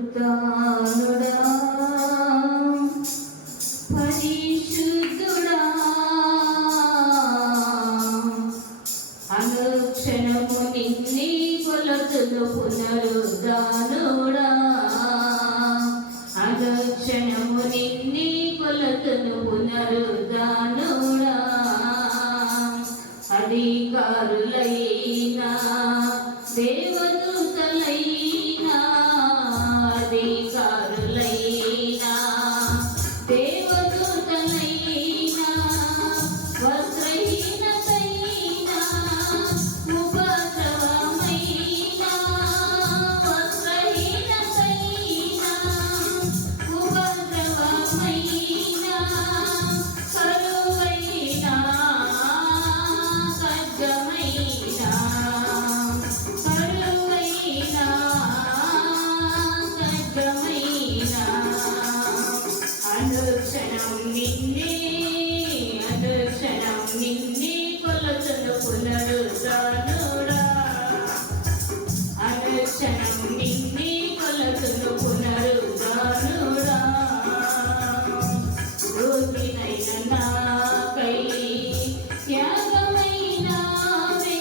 పునరుత్థానుడా పరిశుద్ధుడా కొలతను పునరుద్ధానుడా అధికారులైనా దేవదూతలైనా అధికారులైనా దేవదూతలైనా వస్త్రహీనతైనా ఉపద్రవమైనా వస్త్రహీనతైనా ఉపద్రవమైనా కరువైనా ఖడ్గమైనా కరువైనా ఖడ్గమైనా అనుక్షణం నిన్నే కొలతను పునరుద్ధానుడా అనుక్షణం నిన్నే కొలతను పునరుద్ధానుడా రోగినైన నాకై త్యాగమైనావే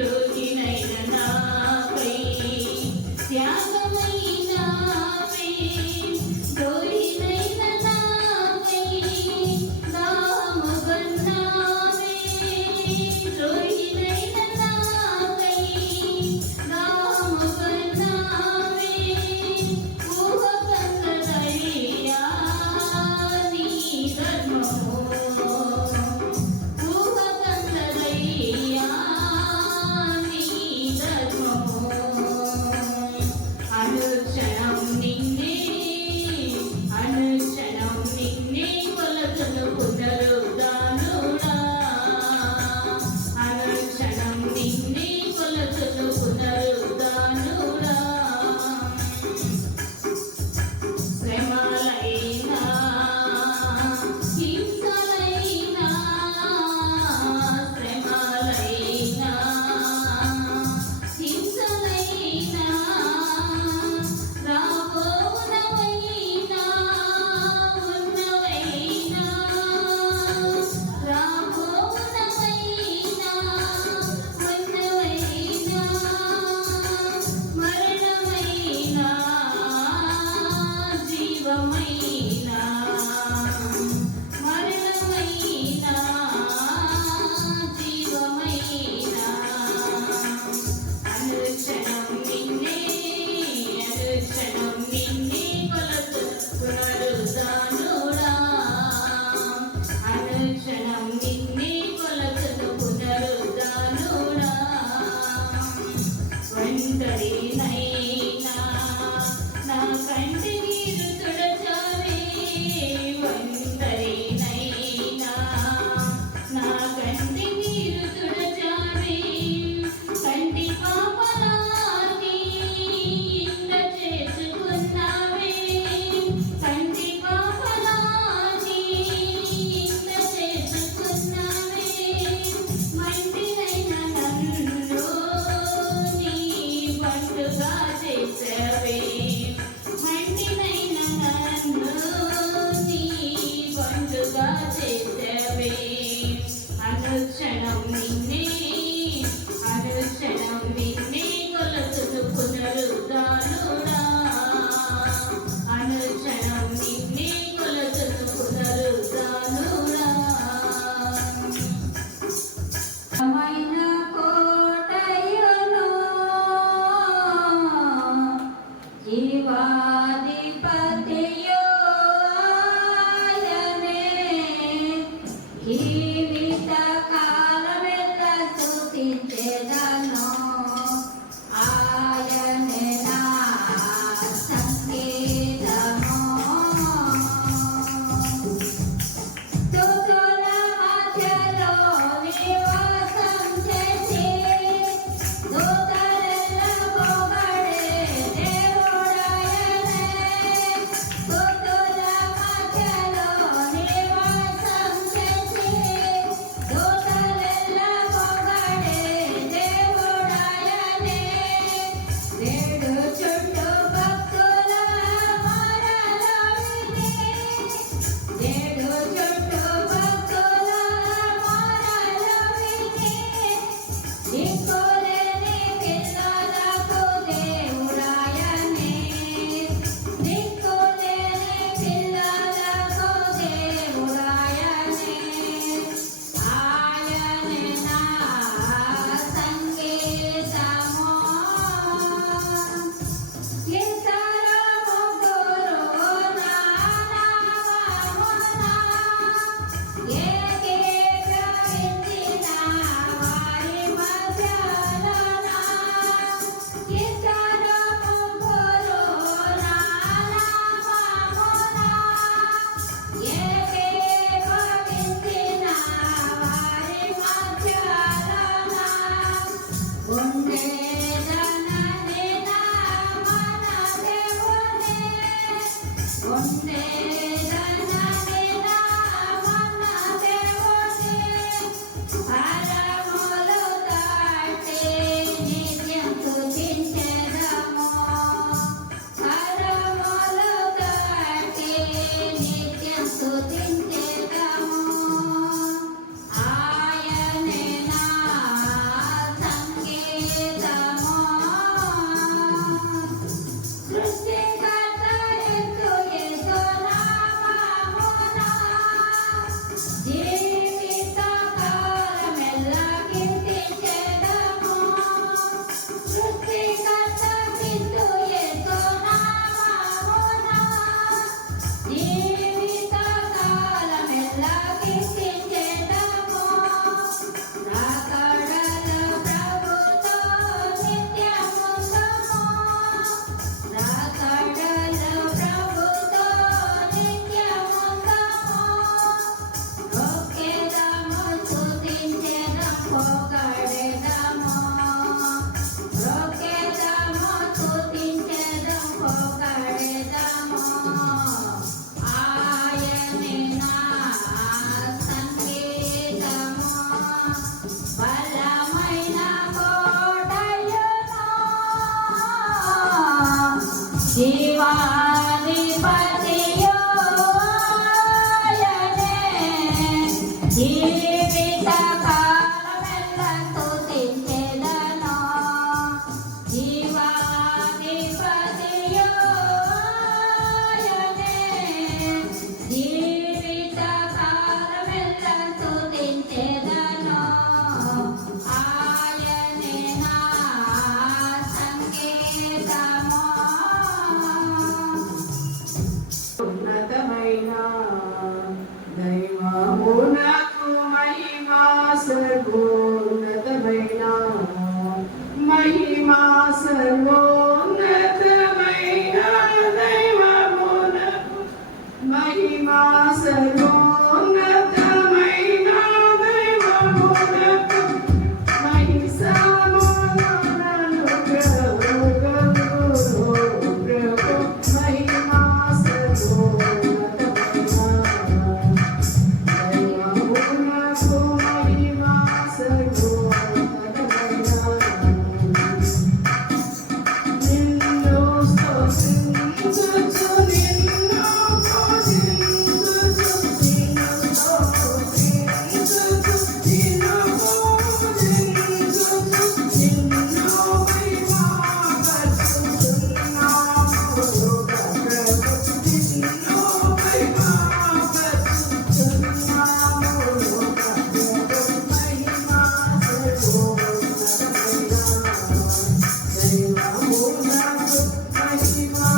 రోగినైన నాకై త్యాగమైనావే దోహినైన నాకై దామగన్నావే దోహినైన స్తుతించెదము. ఆయనే నా సంగీతము. సృష్టికర్త యేసు యేసు నామమున జీవితకాలమెల్లా కీర్తించెదము. సృష్టికర్త యేసు యేసు నామమున జీవితకాలమెల్లా కీర్తించెదము. రాకడల ప్రభుతో నిత్యముందుము. రాకడల ప్రభుతో నిత్యముందుము. మొక్కెదము, స్తుతించెదము, పొగడెదము. మొక్కెదము, స్తుతించెదము, పొగడెదము. ఆయనే నా సంగీతము. బలమైన కోటయును, జీవాధిపతియు ఆయనే. జీవితకాలమెల్లా స్తుతించెదను. జీవాధిపతియు ఆయనే. జీవితకాలమెల్లా స్తుతించెదను. ఆయనే నా సంగీతము. ఉన్నతమైన దైవమునకు మహిమా సర్వోన్నతమైన మహిమా సర్వోన్నతమైన దైవమునకు మహిమా సర్వోన్నతమైన దైవమునకు మహిమను ప్రభు మహిమా దైవమునకు మహిమా సర్వోన్నతమైన నిన్ను స్తుతించుచు నిన్ను పూజించుచు నిన్ను స్తుతించుచు నిన్ను పూజించుచు నిన్ను మహిమపరచుచున్నాము ప్రభు నిన్ను మహిమపరచుచున్నాము ప్రభు మహిమా దైవమునకు మహిమా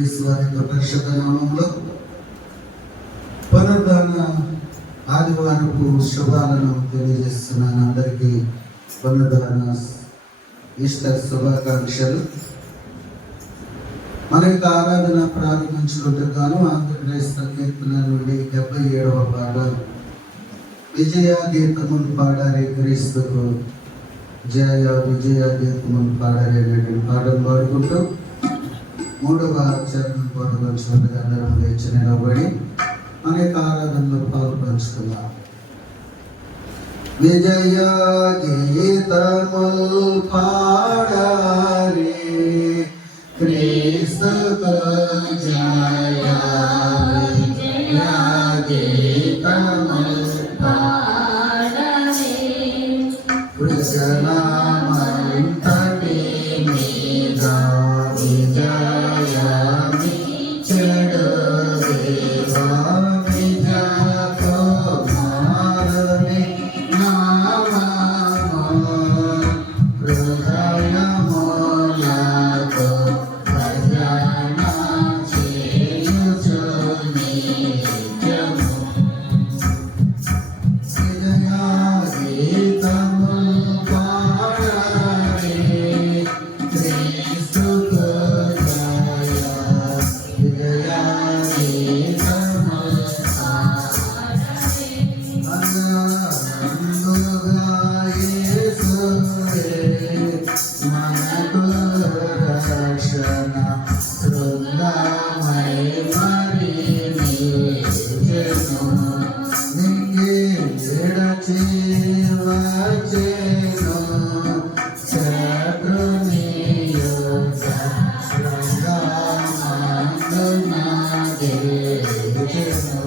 యేసుక్రీస్తు వారి యొక్క పరిశుద్ధ నామములో పునరుద్ధాన ఆదివారపు శుభాలను తెలియజేస్తున్నాను. అందరికీ పునరుద్ధాన ఈస్టర్ శుభాకాంక్షలు. మన యొక్క ఆరాధన ప్రారంభించుకుంటున్నాను. ఆంధ్రప్రదేశ్ కీర్తన నుండి 77వ పాట విజయ గీతములు పాడారే క్రీస్తుకు జయ విజయ గీతములు పాడారే అనేటువంటి పాటలు పాడుకుంటూ 3వ చరణం పాడుకొచ్చుకుంటే అందరం లేచి నిలబడి మన యొక్క ఆరాధనలో పాల్పంచుకున్నాం. విజయ గీతములు పాడారే క్రీస్తుకు జయ విజయ గీతములు పాడరే కృష్ణమంతటి మీద విజయమి చెడు దేవా విజయ కుమారుని నామము హృదయములతో భజన చేయుచు నిత్యము. విజయ గీతములు పాడరే క్రీస్తుకు జయ విజయ గీతములు అందుగా యేసువే మనకు రక్షణ శృంగమై మరి నిలిచెను. నింగి విడచి వచ్చెను శత్రుని యొద్ద రంగమందున గెలిచెను.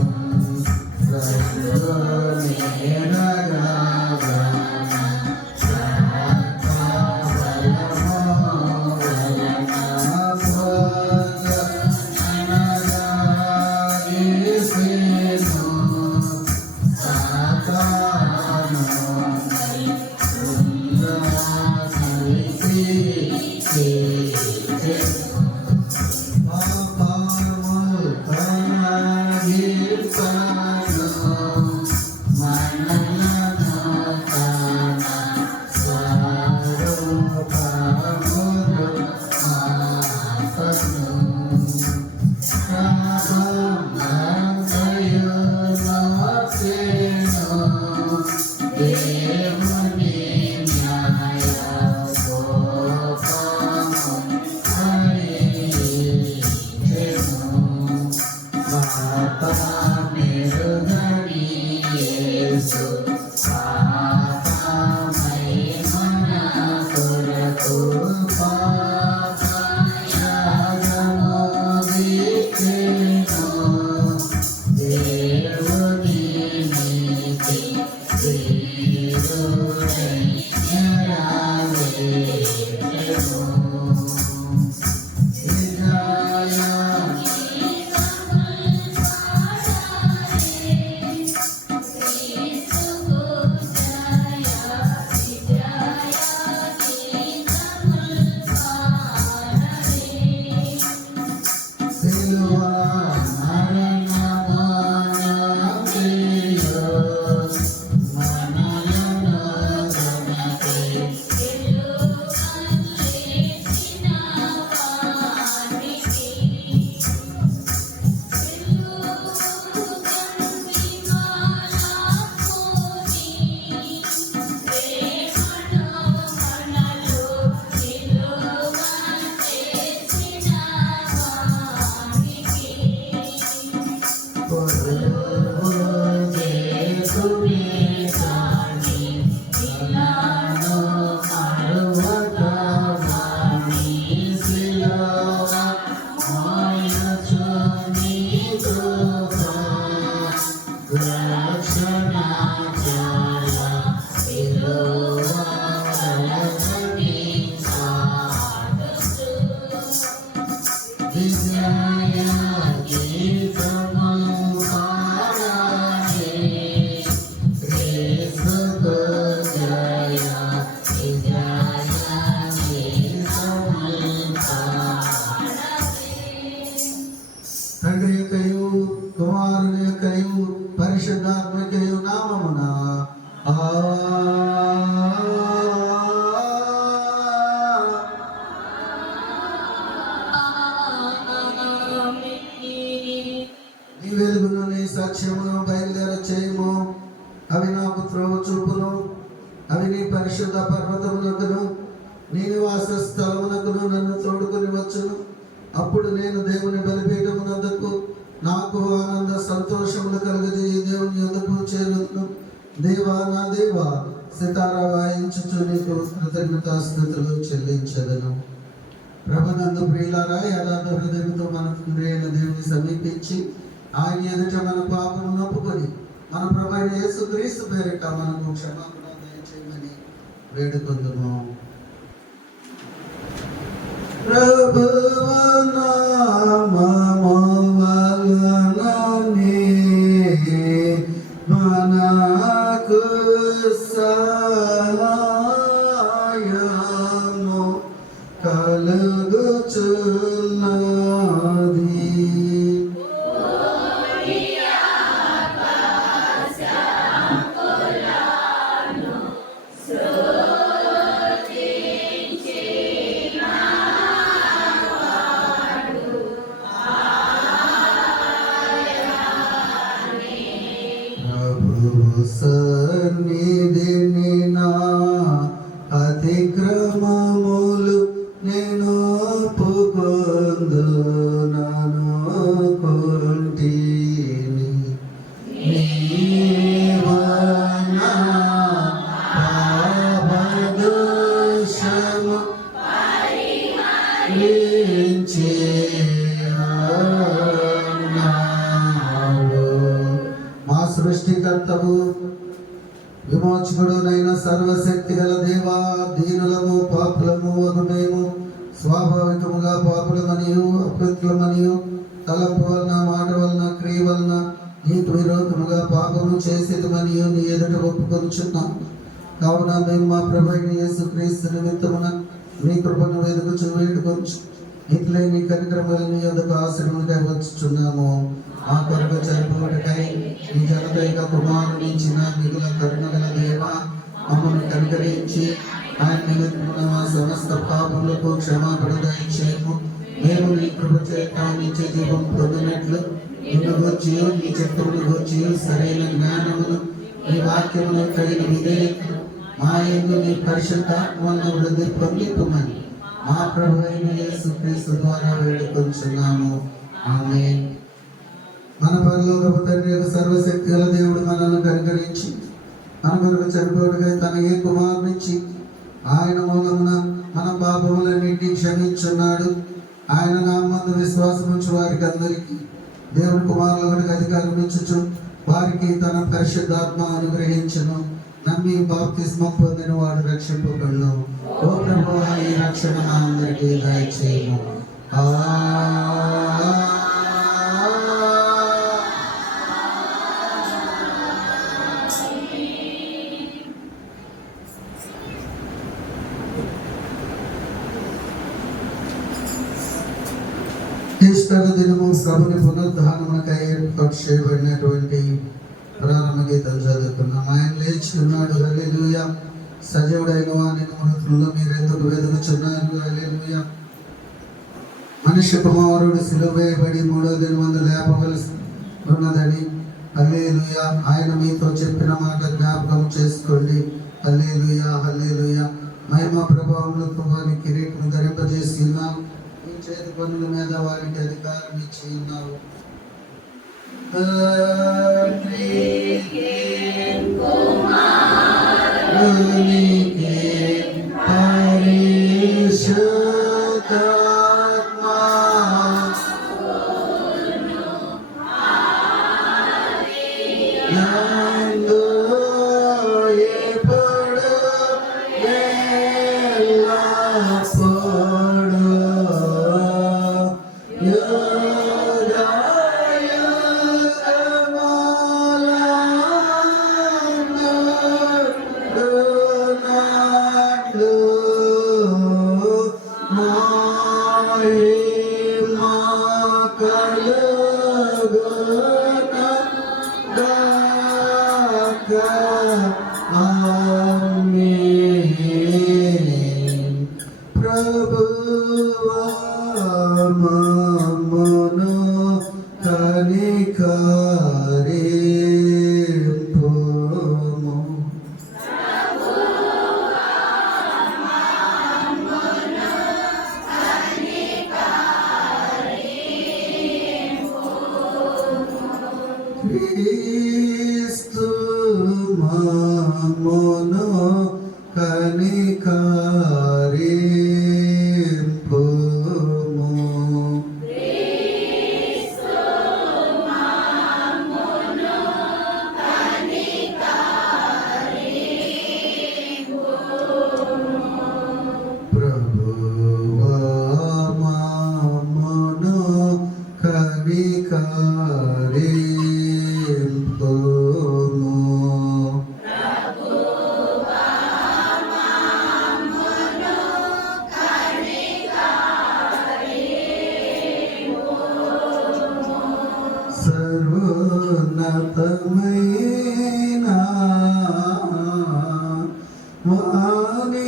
మార్చమును బయలుదేర చేయము. అవి నాకు త్రోవ చూపును. అవి నీ పరిశుద్ధ పర్వతమునకును నీ నివాస స్థలమునకును నన్ను తోడుకొని వచ్చును. అప్పుడు నేను దేవుని బలిపీఠమునందుకు నాకు ఆనంద సంతోషములు కలుగజేయి దేవుని యొద్దకు చేరును. దేవా నా దేవా, సితారా వాయించుచు నీకు కృతజ్ఞతాస్తుతులు చెల్లించదను. ప్రభునందు ప్రియులారా, యథార్థ హృదయంతో మన తండ్రి అయిన దేవుని సమీపించి ఆయన ఎదుట మన పాపము ఒప్పుకొని మన ప్రభు అయిన యేసుక్రీస్తు పేరిట మనకు క్షమాపణ దయచేయమని వేడుకొందుము. ప్రభువు నామము వలననే మనకు సహాయము కలుగుచున్నది. సన్నిధిని నా అతిక్రమములు నేను ఒప్పుకొందునను కొంటిని. నీవు నా పాపదోషము పరిహరించినావు. మా సృష్టికర్తవు విమోచకుడునైన సర్వశక్తి గల దేవా, దీనులము పాపులము వగు మేము స్వాభావికముగా పాపులమనియు అకృత్యులమనియు తలంపు వలన మాట వలన క్రియ వలన నీకు విరోధముగా పాపము చేసేదమనియు నీ ఎదుట ఒప్పుకొనుచున్నాం. కావున మేము మా ప్రభువైన యేసుక్రీస్తు నిమిత్తమున నీ కృపను వెదుకుచు వేడుకొంచు ఇట్లే నీ కనికరములను నీ యొద్దకు ఆశ్రయముగా వచ్చుచున్నాము. ఆ కొరకు చనిపోటకై నీ జనదైక కుమారుని ఇచ్చిన మిగుల కరుణగల దేవ, మమ్మల్ని కనికరించి ఆయన నిమిత్తమున మా సమస్త పాపములకు క్షమాపణ దయచేయము. మేము నీ కృప చేత నిత్య జీవం పొందినట్లు నిన్ను గూర్చి నీ చిత్తమును గూర్చి సరైన జ్ఞానమును నీ వాక్యమును కలిగిన విధేయతను మా యందు నీ పరిశుద్ధాత్మను వృద్ధి పొందింపుమని మా ప్రభువైన యేసుక్రీస్తు ద్వారా వేడుకొంచున్నాము. ఆమేన్. మన పరలోకపు తండ్రి యొక్క సర్వశక్తి గల దేవుడు మనల్ని కనికరించి మన కొరకు చనిపోటుకై తన ఏ కుమారునిచ్చి ఆయన మూలమున మన పాపములన్నింటినీ క్షమించున్నాడు. ఆయన నామందు విశ్వాసముంచు వారికి అందరికీ దేవుని కుమారులకు అధికారం ఇచ్చుచు వారికి తన పరిశుద్ధాత్మ అనుగ్రహించును. నమ్మి బాప్తిస్మం పొందిన వాడు రక్షింపబడును. ఓ ప్రభువా, ఈ రక్షణ మా అందరికీ దయచేయము. ఈస్టర్ దినము ప్రభుని పునరుద్ధానమునకై ఏర్పాటు చేయబడినటువంటి ప్రారంభ గీతం చదువుకున్నాం. ఆయన లేచి ఉన్నాడు, హల్లెలూయా. సజీవుడైన వాని మృతుల్లో మీరెందుకు వెతుకుచున్నారు, హల్లెలూయా. మనిషి కుమారుడు సిలువ వేయబడి 3వ దినమందు లేపవలసి ఉన్నదని, హల్లెలూయా. ఆయన మీతో చెప్పిన మాట జ్ఞాపకం చేసుకోండి, హల్లెలూయా, హల్లెలూయా. మహిమ ప్రభావములతో వారి కిరీటం ధరింపజేసి ఉన్నాం. ఈ చేతి పనుల మీద వారికి అధికారం ఇచ్చి ఉన్నావు. ప్రభువా మమ్మును కనికరించుము.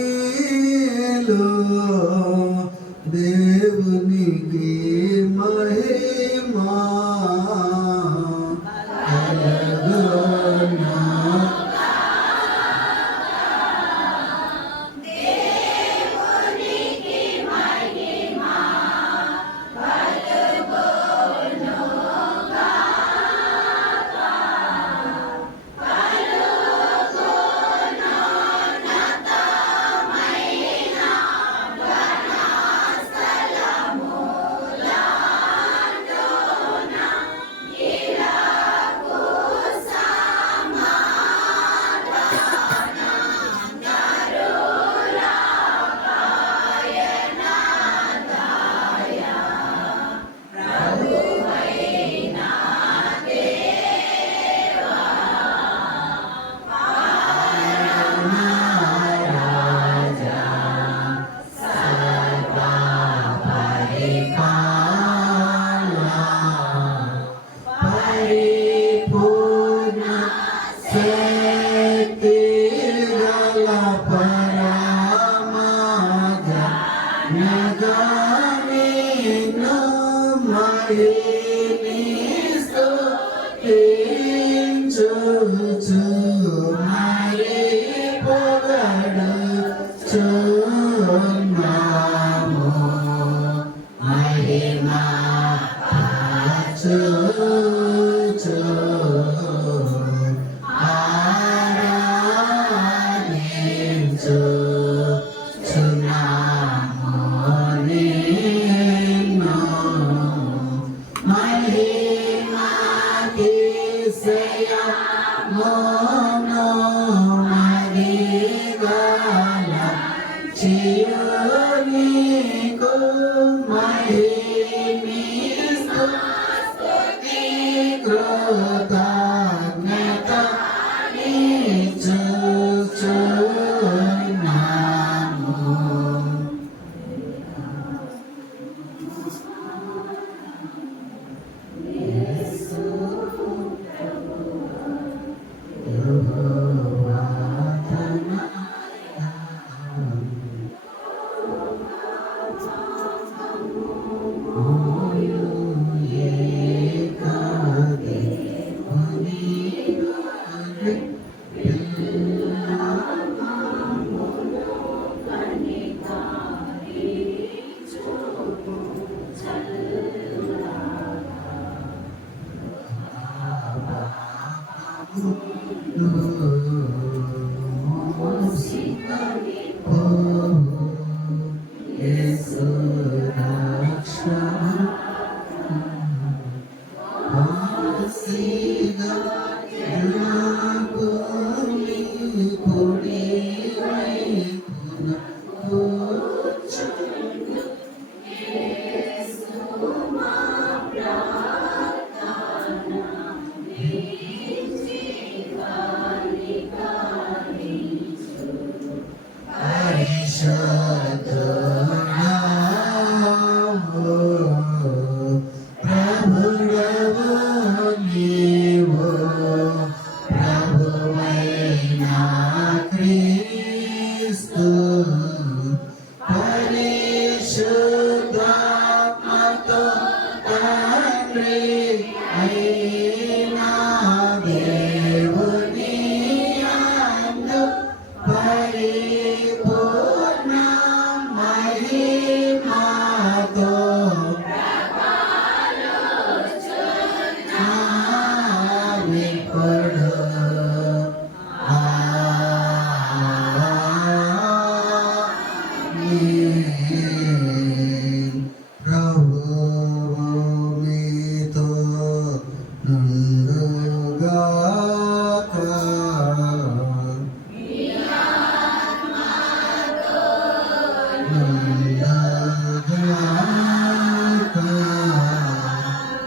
వాణిలో దేవునికి మహిమా కలుగును. పరిపూర్ణ శక్తి గల పరమాగ నగామిను మహిని స్తుతించుచు మరి పొగడుచున్నాము. మహిమా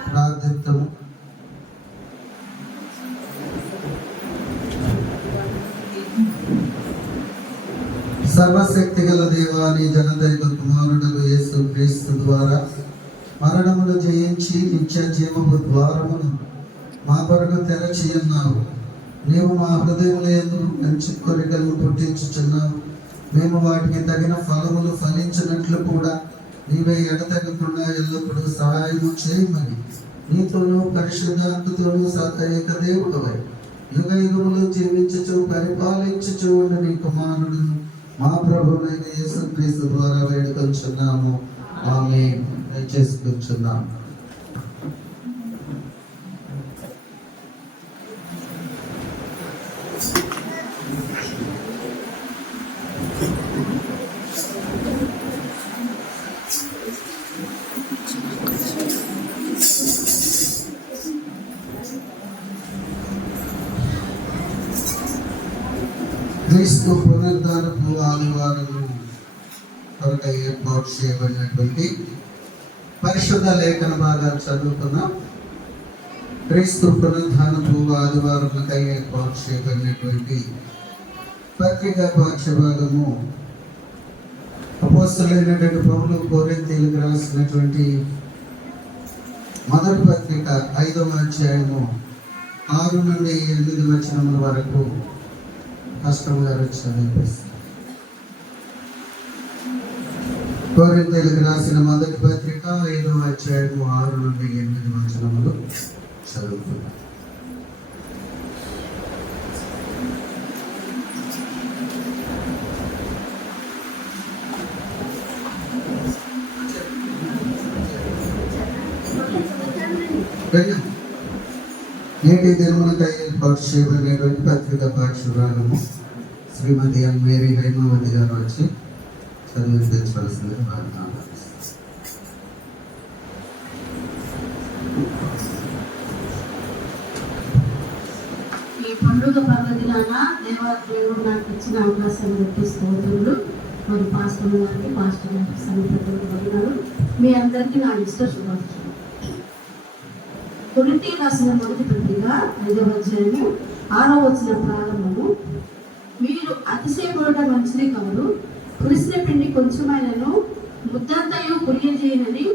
ప్రార్థిద్దాము. సర్వశక్తి గల దేవాని జనదైవ కుమారుడు యేసు క్రీస్తు ద్వారా మరణమును జయించి నిత్య జీవము ద్వారమును మా కొరకు తెరచి ఉన్నావు. నీవు మా హృదయంలో ఎందు మంచి కోరికలను పుట్టించుచున్నావు. మేము వాటికి తగిన ఫలములు ఫలించినట్లు కూడా నీవే ఎడతెగకుండా ఎల్లప్పుడూ సహాయము చేయమని నీతోనూ పరిశుద్ధాత్మతోనూ ఏక దేవుడవై యుగ యుగములు జీవించుచు పరిపాలించుచు ఉండి నీ కుమారుడును మా ప్రభువైన యేసుక్రీస్తు ద్వారా వేడుకొంచున్నాము. ఆమేన్. దయచేసి కూర్చున్నాము. క్రీస్తు పునరుద్ధానపు ఆదివారము కొరకై ఏర్పాటు చేయబడినటువంటి పరిశుద్ధ లేఖన భాగాలు చదువుకున్నాం. క్రీస్తు పునరుద్ధానపు ఆదివారములకై ఏర్పాటు చేయబడినటువంటి పత్రికా పాఠ్యభాగము అపోస్తలుడైనటువంటి పౌలు కొరింథీయులకు రాసినటువంటి మొదటి పత్రిక 5వ అధ్యాయము 6 నుండి 8 వచనముల వరకు కష్టం గారు చదివిస్తారు. కొరింథీయులకు రాసిన మొదటి పత్రిక 5వ అధ్యాయము 6 నుండి 8 వచనములు చదువుకున్నాం. నేటి దినమునకై ఏర్పాటు చేయబడినటువంటి పత్రిక పాఠ్యభాగము శ్రీమతి ఎం మేరీ హైమావతి గారు వచ్చి చదివించవలసిందిగా భావిస్తున్నాను. ఈ పండుగ పర్వదినాన దేవుడు నాకు ఇచ్చిన అవకాశాన్ని బట్టి స్తోత్రములు. మరి పాస్టర్ గారికి సంగతులు మీ అందరికీ నా ఇష్ట శుభాకాంక్షలు. కొరింథీ రాసిన మొదటి పత్రిక 5వ అధ్యాయము 6వ వచన ప్రారంభము. మీరు అతిశయపడటం మంచిది కాదు, పులిసిన పిండి కొంచెమైనను ముద్దంతయు పులియజేయనని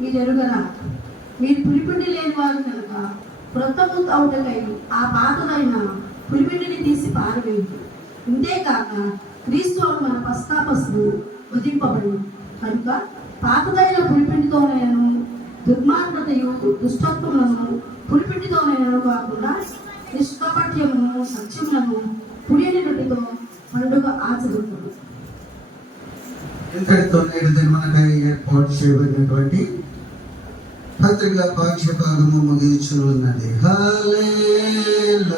మీరు ఎరుగరా. మీరు పులిపిండి లేని వారు కనుక క్రొత్త ముద్ద అవుటకై ఆ పాతదైన పులిపిండిని తీసి పారవేయండి. ఇంతేకాక క్రీస్తు మన పశ్చాపస్సును వధింపబడి కనుక పాతదైన పులిపిండితోనైనను దుర్మార్గతయు దుష్టత్వములను పులిపిండితోనైనను కాకుండా నిష్కపట్యమును సత్యములను పులియని రొట్టెతో పండుగ ఆచరించదు. ఇంతటితో నేడు దినమునకై ఏర్పాటు చేయబడినటువంటి పత్రికా పాఠ్యభాగము ముగించు ఉన్నది. హల్లెలూయా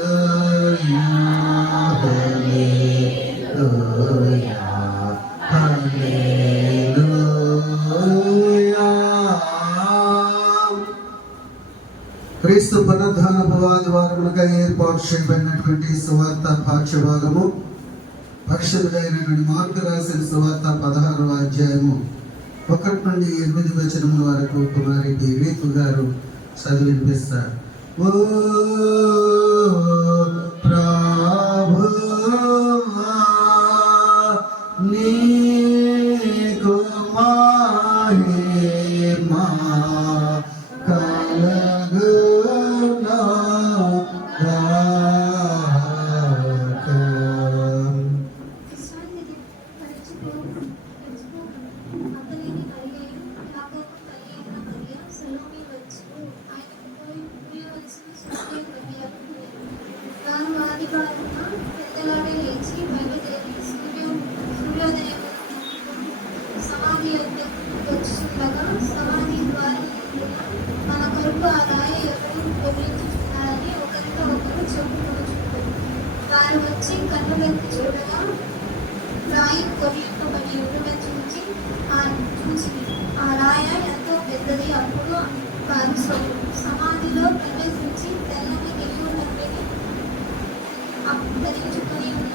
హల్లెలూయా హల్లెలూయా. క్రీస్తు పునరుద్ధానపు ఆదివారమునకై ఏర్పాటు చేయబడినటువంటి సువార్త పాఠ్యభాగము పరిశుద్ధుడైనటువంటి మార్కు రాసిన సువార్త 16వ అధ్యాయము 1 నుండి 8 వచనముల వరకు కుమారి రీతు గారు చదివినిపిస్తారు. ఓ ప్రభువా నీకు మహిమా కలుగును గాక. సమాధి ద్వారా మన కొరకు ఆ రాయి ఎవరు పొగిలించుచున్నారని ఒకరితో ఒకరు చెప్పుకొనుచున్నారు. వారు వచ్చి కన్నులెత్తి చూడగా రాయి కొరియింపబడి ఉండడం చూచి ఆ రాయ ఎంతో పెద్దది. అప్పుడు వారు సమాధిలో ప్రవేశించి తెల్లని దేవుళ్ళని ధరించుకొని ఉన్న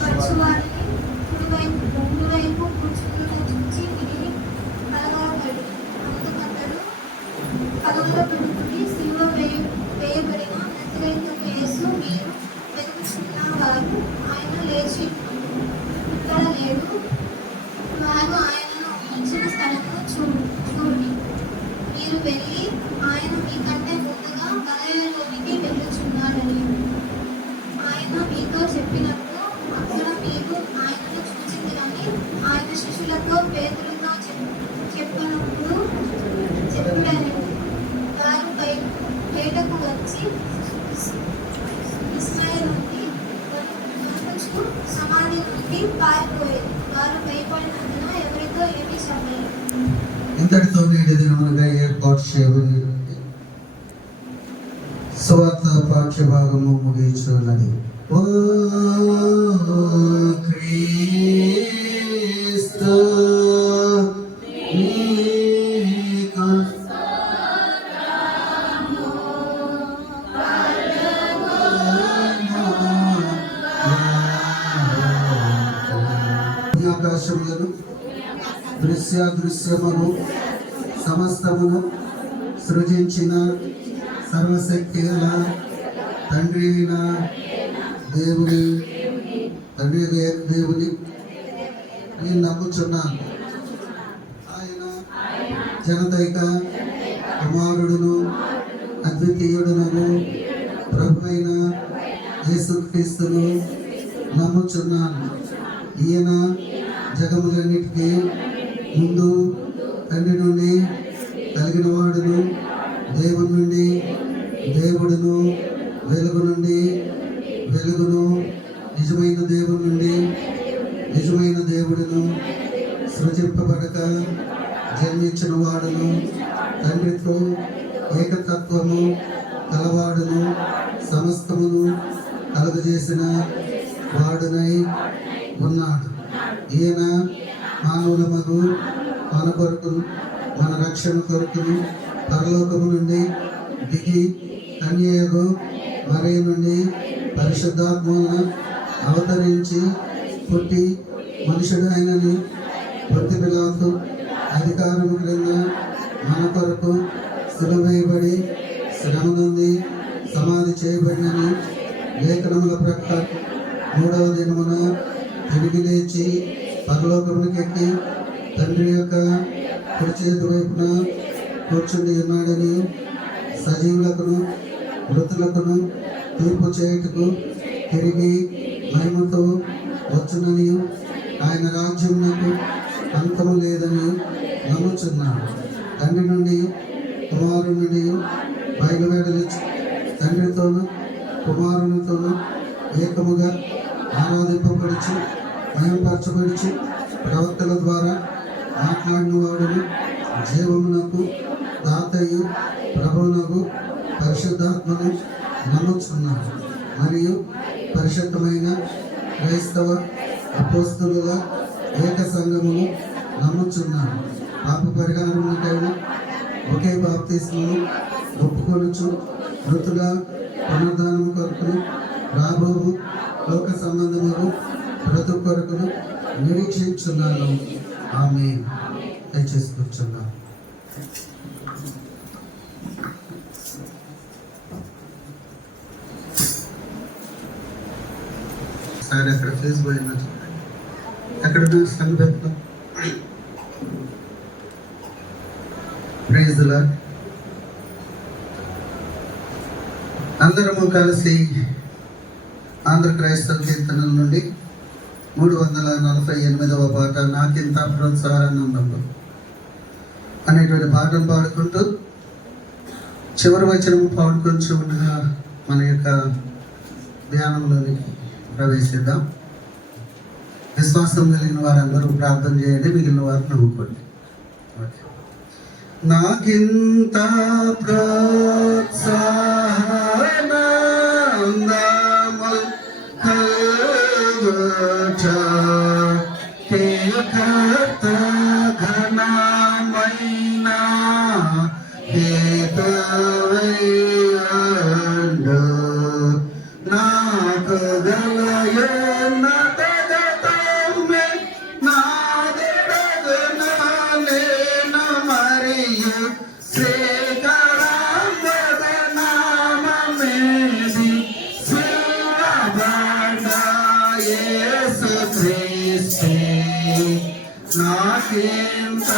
పరచువారిని కుడివైపు కూర్చుండడం చూచి విని కలవరపడి అందుకందరూ కలవరపడుకుని సిలువ వేయబడిన నజరేయుడైన యేసు మీరు వెతుకుచున్న వారు ఆయన లేచి ఇక్కడ లేడు, వారు ఆయనను ఉంచిన స్థలమును చూడండి. మీరు వెళ్ళి ఆయన మీకంటే ముందుగా కలయలోనికి వెళ్ళుచున్నాడని ఆయన మీతో చెప్పినప్పుడు అక్కడ మీరు ఆయనను చూచిందని ఆయన శిష్యులతో పేతులతో చెప్పినప్పుడు చెప్పుడని వారు బయటకు వచ్చి ఇస్రాయేల్ నుండి వణుకుచు సమాధి నుండి పారిపోయారు. వారు భయపడినందున ఎవరితో ఏమీ చెప్పలేదు. ఇంతటితో నేటి దినమునగా ఏర్పాటు చేయబడి సువార్త పాఠ్యభాగము ముగించున్నది. ఓ క్రీస్తు నీకు ఆకాశములను దృశ్యమును సమస్తమును సృజించిన సర్వశక్తి గల తండ్రి అయిన దేవుని నేను నమ్ముచున్నాను. ఆయన జనదైక కుమారుడును అద్వితీయుడును ప్రభు అయిన యేసుక్రీస్తును నమ్ముచున్నాను. ఈయన జగములన్నిటికీ ముందు తండ్రి నుండి కలిగిన వాడును, దేవుని నుండి దేవుడును, వెలుగు నుండి వెలుగును, నిజమైన దేవుని నుండి నిజమైన దేవుడును, సృజింపబడక జన్మించిన వాడును, తండ్రితో ఏకతత్వము కలవాడును, సమస్తమును కలుగజేసిన వాడునై ఉన్నాడు. ఈయన మానవులమగు మన కొరకును మన రక్షణ కొరకును పరలోకము నుండి దిగి కన్యయగు మరియ నుండి పరిశుద్ధాత్మను అవతరించి పుట్టి మనుషుడు ఆయనని పొంతి పిలాతు అధికారము క్రింద మన కొరకు సిలువేయబడి శ్రమ నుండి సమాధి చేయబడినని లేఖనముల ప్రకారం మూడవ దినమున తిరిగి లేచి పరలోకమునకెక్కి తండ్రి యొక్క కుడి చేతి వైపున కూర్చుండి ఉన్నాడని సజీవులకును మృతులకును తీర్పు చేయుటకు తిరిగి మహిమతో వచ్చునని ఆయన రాజ్యమునకు అంతము లేదని నమ్ముచున్నాడు. తండ్రి నుండి కుమారుని నుండి బయలువెడలిచి తండ్రితోనూ కుమారునితోనూ ఏకముగా ఆరాధింపబడుచు మహిమపరచబడుచు ప్రవక్తల ద్వారా మాట్లాడిన వాడును జీవమునకు దాతయు ప్రభువునకు పరిశుద్ధాత్మను నమ్ముచున్నాడు. మరియు పరిశుద్ధమైన క్రైస్తవ అపోస్తలుల ఏక సంఘమును నమ్ముచున్నాడు. పాప పరిహారమునకైన ఒకే బాప్తిస్మను ఒప్పుకొనుచు మృతుల పునరుద్ధానము కొరకును రాబోవు లోక సంబంధములు బ్రతుకు కొరకును నిరీక్షించున్నాను. ఆమేన్. దయచేసి కూర్చున్నాను. సరే, అక్కడ ఫేస్ పోయినా అక్కడ సంగతి ప్రైజ్ ది లార్డ్. అందరము కలిసి ఆంధ్ర క్రైస్తవ కీర్తనల నుండి 348వ పాట నాకింత ప్రోత్సాహానందంలో అనేటువంటి పాటను పాడుకుంటూ చివరి వచనము పాడుకొని ఉండగా మన యొక్క ధ్యానంలోనికి ప్రవేశిద్దాం. విశ్వాసం కలిగిన వారందరూ ప్రార్థన చేయండి, మిగిలిన వారు నవ్వుకోండి. నాకింత ప్రోత్సాహనందము కలుగుట కర్త ఘనమైన హేతువైయుండు. నాకు గలయన్న తగతమ్మె నాదెడగనలేను మరియు శ్రీకరాంగనామమేది శిలబండ యేసు క్రీస్తే నాకింత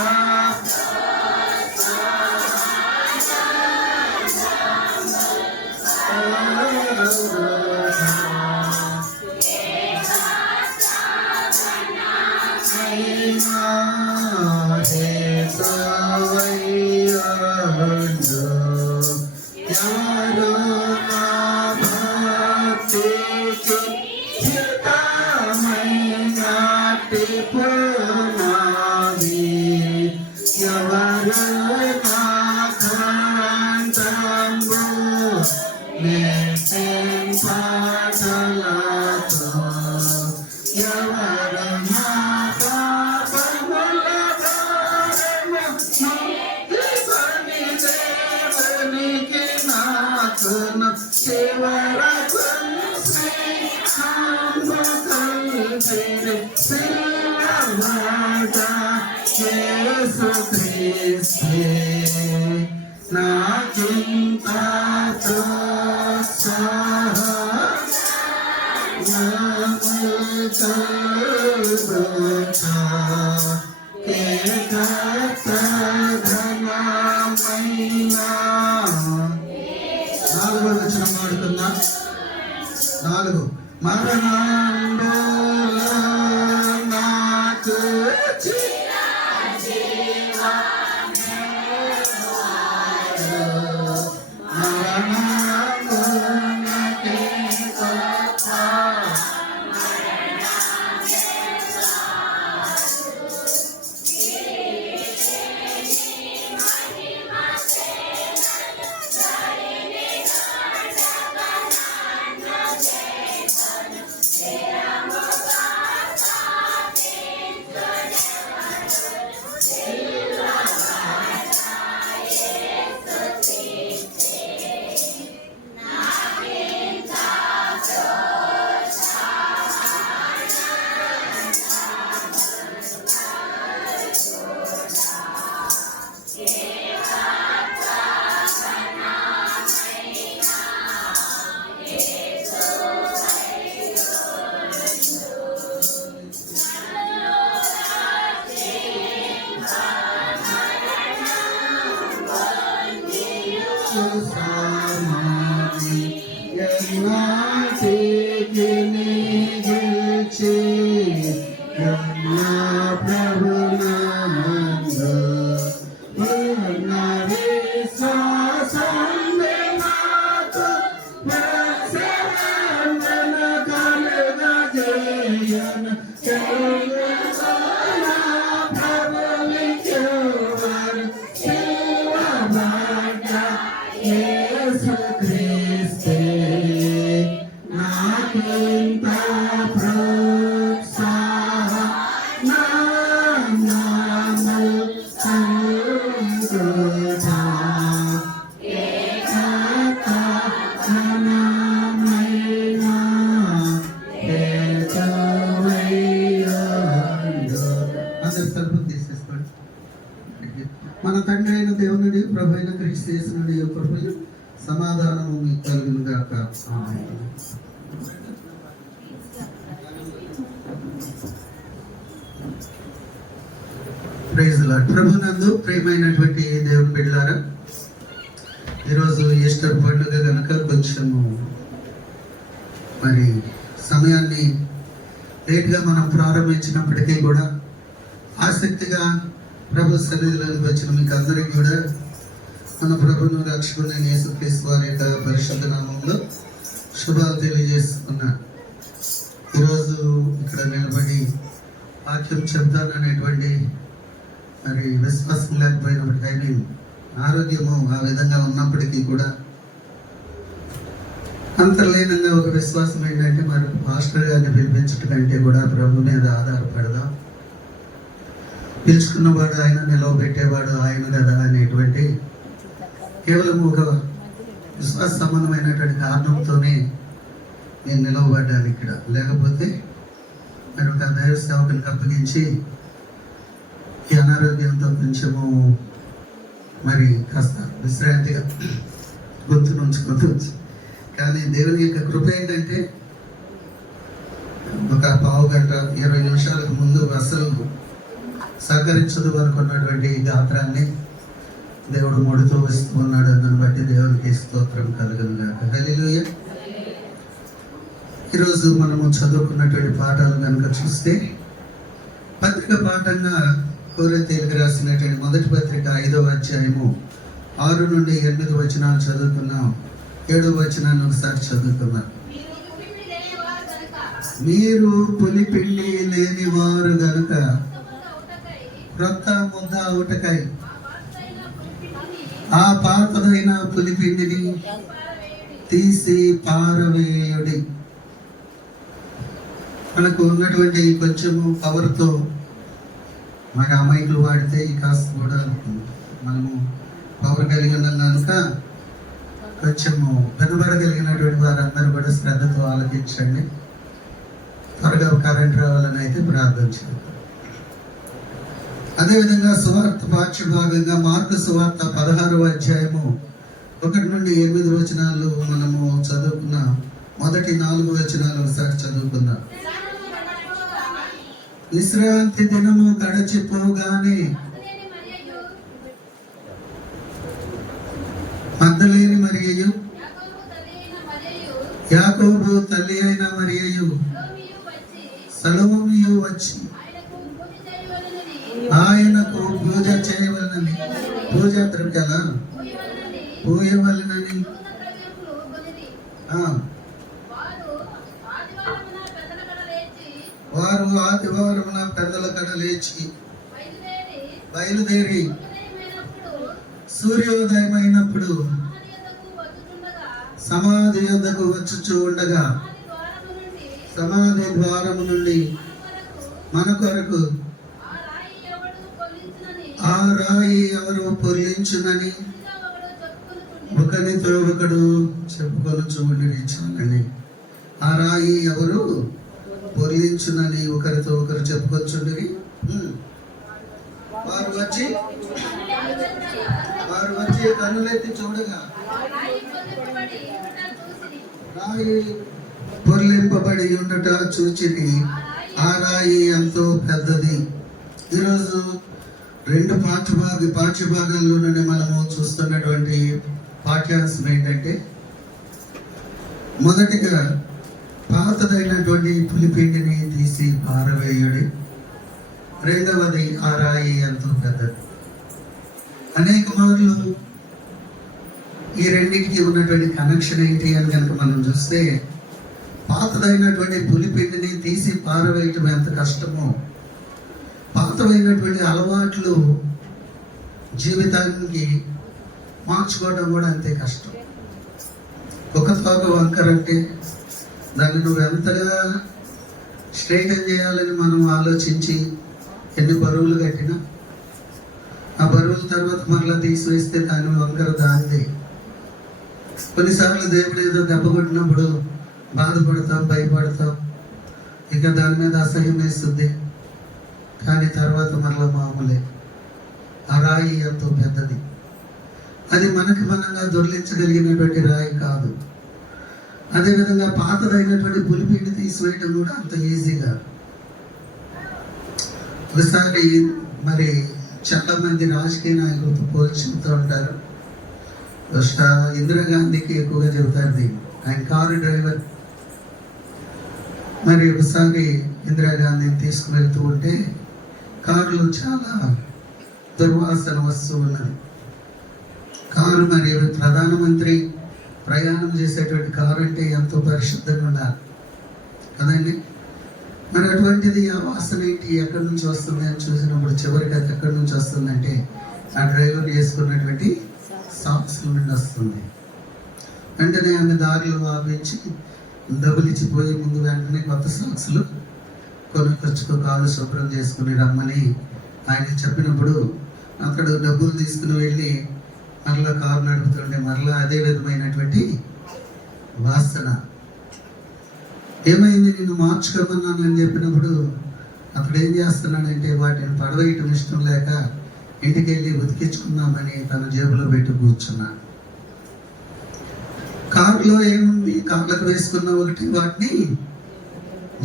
నాలుగో వచనం వాడుతున్నా. 4 మరణంలో నాకు మన తండ్రి అయిన దేవుని ప్రభు అయిన క్రీస్తు యేసుని కృపయు సమాధానము మీకు కలుగును గాక. Praise the lord. ప్రభునందు ప్రియమైనటువంటి దేవుని బిడ్డలారా, ఈరోజు ఈస్టర్ పండుగ కనుక కొంచెము మరి సమయాన్ని లేట్గా మనం ప్రారంభించినప్పటికీ కూడా ఆసక్తిగా ప్రభు సన్నిధిలోకి వచ్చిన మీకు అందరికీ కూడా మన ప్రభును రక్షకుడైన యేసుక్రీస్తు వారి యొక్క పరిశుద్ధ నామంలో శుభాలు తెలియజేస్తున్నా. ఈరోజు ఇక్కడ నిలబడి వాక్యం చెప్తాననేటువంటి మరి విశ్వాసం లేకపోయినప్పటికీ, ఐ మీన్ ఆరోగ్యము ఆ విధంగా ఉన్నప్పటికీ కూడా అంతర్లీనంగా ఒక విశ్వాసం ఏంటంటే మరి మాస్టర్ గారిని పిలిపించడం కంటే కూడా ప్రభు మీద ఆధారపడదాం, పిలుచుకున్నవాడు ఆయన, నిలవబెట్టేవాడు ఆయన కదా అనేటువంటి కేవలం ఒక విశ్వాస సంబంధమైనటువంటి కారణంతోనే నేను నిలవబడ్డాను ఇక్కడ. లేకపోతే మరి ఒక దైవ సేవకునికి అప్పగించి ఈ అనారోగ్యంతో కొంచెము మరి కాస్త విశ్రాంతిగా గుర్తునుంచుకోవచ్చు. కానీ దేవుని యొక్క కృప ఏంటంటే ఒక పావు గంట 20 నిమిషాలకు ముందు అసలు సహకరించదు అనుకున్నటువంటి గాత్రాన్ని దేవుడు ముడుతూ వస్తూ ఉన్నాడు. దాన్ని బట్టి దేవునికి స్తోత్రం కలుగును గాక. హల్లెలూయా. ఈరోజు మనము చదువుకున్నటువంటి పాఠాలు కనుక చూస్తే పత్రిక పాఠంగా కొరింథీయులకు రాసినటువంటి మొదటి పత్రిక 5వ అధ్యాయము 6 నుండి 8 వచనాలు చదువుకున్నాం. 7వ వచనాన్ని ఒకసారి చదువుకున్నాం. మీరు పులిపిండి లేని వారు గనుక క్రొత్త ముద్ద అవుటకై ఆ పాతదైన పులిపిండిని తీసి పారవేయుడి. మనకు ఉన్నటువంటి కొంచెము పవర్తో మన అమాయకులు వాడితే ఈ కాస్త కూడా మనము పవర్ కలిగి ఉన్నాం కనుక కొంచెము వెనుబడగలిగినటువంటి వారందరూ కూడా శ్రద్ధతో ఆలోచించండి. త్వరగా కరెంట్ రావాలని అయితే ప్రార్థన చేద్దాం. అదేవిధంగా సువార్త పాఠ్యభాగంగా మార్కు సువార్త 16వ అధ్యాయము 1 నుండి 8 వచనాలు మనము చదువుకున్న మొదటి 4 వచనాలు ఒకసారి చదువుకుందాం. విశ్రాంతి దినము గడచిపోగానే మగ్దలేని మరియయు యాకోబు తల్లి అయిన మరియయు సలోమియు వచ్చి ఆయనకు పూజ చేయవలనని పూజా ద్రవ్యాల పూయవలనని వారు ఆదివారమున పెద్దల కడ లేచి బయలుదేరి సూర్యోదయమైనప్పుడు సమాధి యొద్దకు వచ్చుచూ ఉండగా సమాధి ద్వారము నుండి మన కొరకు ఆ రాయి ఎవరు పొర్లించునని ఒకరితో ఒకడు చెప్పుకొని చూడండి. చాలండి. ఆ రాయి ఎవరు పొర్లించునని ఒకరితో ఒకరు చెప్పుకొచ్చుండి. వారు వచ్చి కన్నులెత్తి చూడగా రాయి పొర్లింపబడి ఉండట చూచిని. ఆ రాయి ఎంతో పెద్దది. ఈరోజు 2 పాఠ్యభాగాల్లోనే మనము చూస్తున్నటువంటి పాఠ్యాంశం ఏంటంటే, మొదటిగా పాతదైనటువంటి పులిపిండిని తీసి పారవేయుడి. రెండవది ఆ రాయి ఎంతో పెద్దది. అనేక మార్లు ఈ రెండింటికి ఉన్నటువంటి కనెక్షన్ ఏంటి అని కనుక మనం చూస్తే, పాతదైనటువంటి పులిపిండిని తీసి పారవేయటం ఎంత కష్టమో, పాతమైనటువంటి అలవాట్లు జీవితానికి మార్చుకోవడం కూడా అంతే కష్టం. ఒక తోక వంకరంటే దాన్ని నువ్వు ఎంతగా స్ట్రైటన్ చేయాలని మనం ఆలోచించి ఎన్ని బరువులు కట్టినా ఆ బరువుల తర్వాత మరలా తీసివేస్తే దాని వంకర దాందే. కొన్నిసార్లు దేవుడు ఏదో దెబ్బ కొట్టినప్పుడు బాధపడతాం, భయపడతాం, ఇక దాని మీద అసహ్యం వేస్తుంది. కానీ తర్వాత మరలా మామూలే. ఆ రాయి ఎంతో పెద్దది. అది మనంగా దొర్లించగలిగినటువంటి రాయి కాదు. అదేవిధంగా పాతదైనటువంటి పులిపిండి తీసివేయటం కూడా అంత ఈజీగా. ఒకసారి మరి చాలా మంది రాజకీయ నాయకులతో పోల్చుతూ ఉంటారు. ఇందిరాగాంధీకి ఎక్కువగా చెబుతారు దీన్ని. ఆయన కారు డ్రైవర్. మరి ఒకసారి ఇందిరాగాంధీని తీసుకువెళ్తూ ఉంటే కారులో చాలా దుర్వాసన వస్తూ ఉన్నది. కారు మరి ప్రధానమంత్రి ప్రయాణం చేసేటువంటి కారు అంటే ఎంతో పరిశుద్ధంగా ఉండాలి కదండి. మరి అటువంటిది ఆ వాసన ఏంటి, ఎక్కడి నుంచి వస్తుంది అని చూసినప్పుడు చివరికి అది ఎక్కడి నుంచి వస్తుందంటే ఆ డ్రైవర్ చేసుకున్నటువంటి సాక్స్ల నుండి వస్తుంది. వెంటనే ఆమె దారిలో ఆపించి డబ్బులు ఇచ్చిపోయే ముందు వెంటనే కొత్త సాక్స్లు కొనుక్కొచ్చుకో, కాలు శుభ్రం చేసుకుని రమ్మని ఆయన చెప్పినప్పుడు అతడు డబ్బులు తీసుకుని వెళ్ళి మరలా కారు నడుపుతుంటే మరలా అదే విధమైనటువంటి వాసన. ఏమైంది, నిన్ను మార్చుకోమన్నాను అని చెప్పినప్పుడు అతడు ఏం చేస్తున్నాడంటే వాటిని పడవేయటం ఇష్టం లేక ఇంటికి వెళ్ళి ఉతికించుకుందామని తన జేబులో పెట్టి కూర్చున్నాడు. కారులో ఏముంది, కార్లకు వేసుకున్న ఒకటి, వాటిని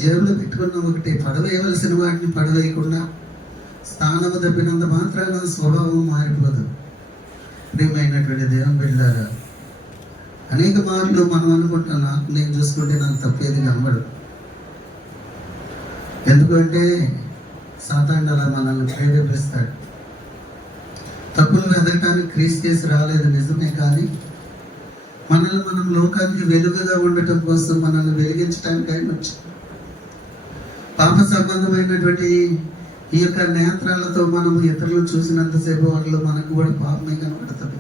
జేబులో పెట్టుకున్న ఒకటి. పడవేయవలసిన వాటిని పడవేయకుండా స్థానము తప్పినంత మాత్రాన స్వభావం మారిపోదు. ప్రియమైనటువంటి దేవుని బిడ్డలారా, అనేక మార్లు మనం అనుకుంటాం, నాకు నేను చూసుకుంటే నాకు తప్పేది కనబడదు. ఎందుకంటే సాతానుడు అలా మనల్ని ప్రేరేపిస్తాడు. తప్పులు వెతకడానికి క్రీస్తు చేసి రాలేదు నిజమే, కానీ మనల్ని మనం లోకానికి వెలుగుగా ఉండటం కోసం మనల్ని వెలిగించడానికి ఆయన వచ్చాడు. పాప సంబంధమైనటువంటి ఈ యొక్క నేత్రాలతో మనం ఇతరులను చూసినంతసేపు వాటిలో మనకు కూడా పాపమే కనబడుతుంది.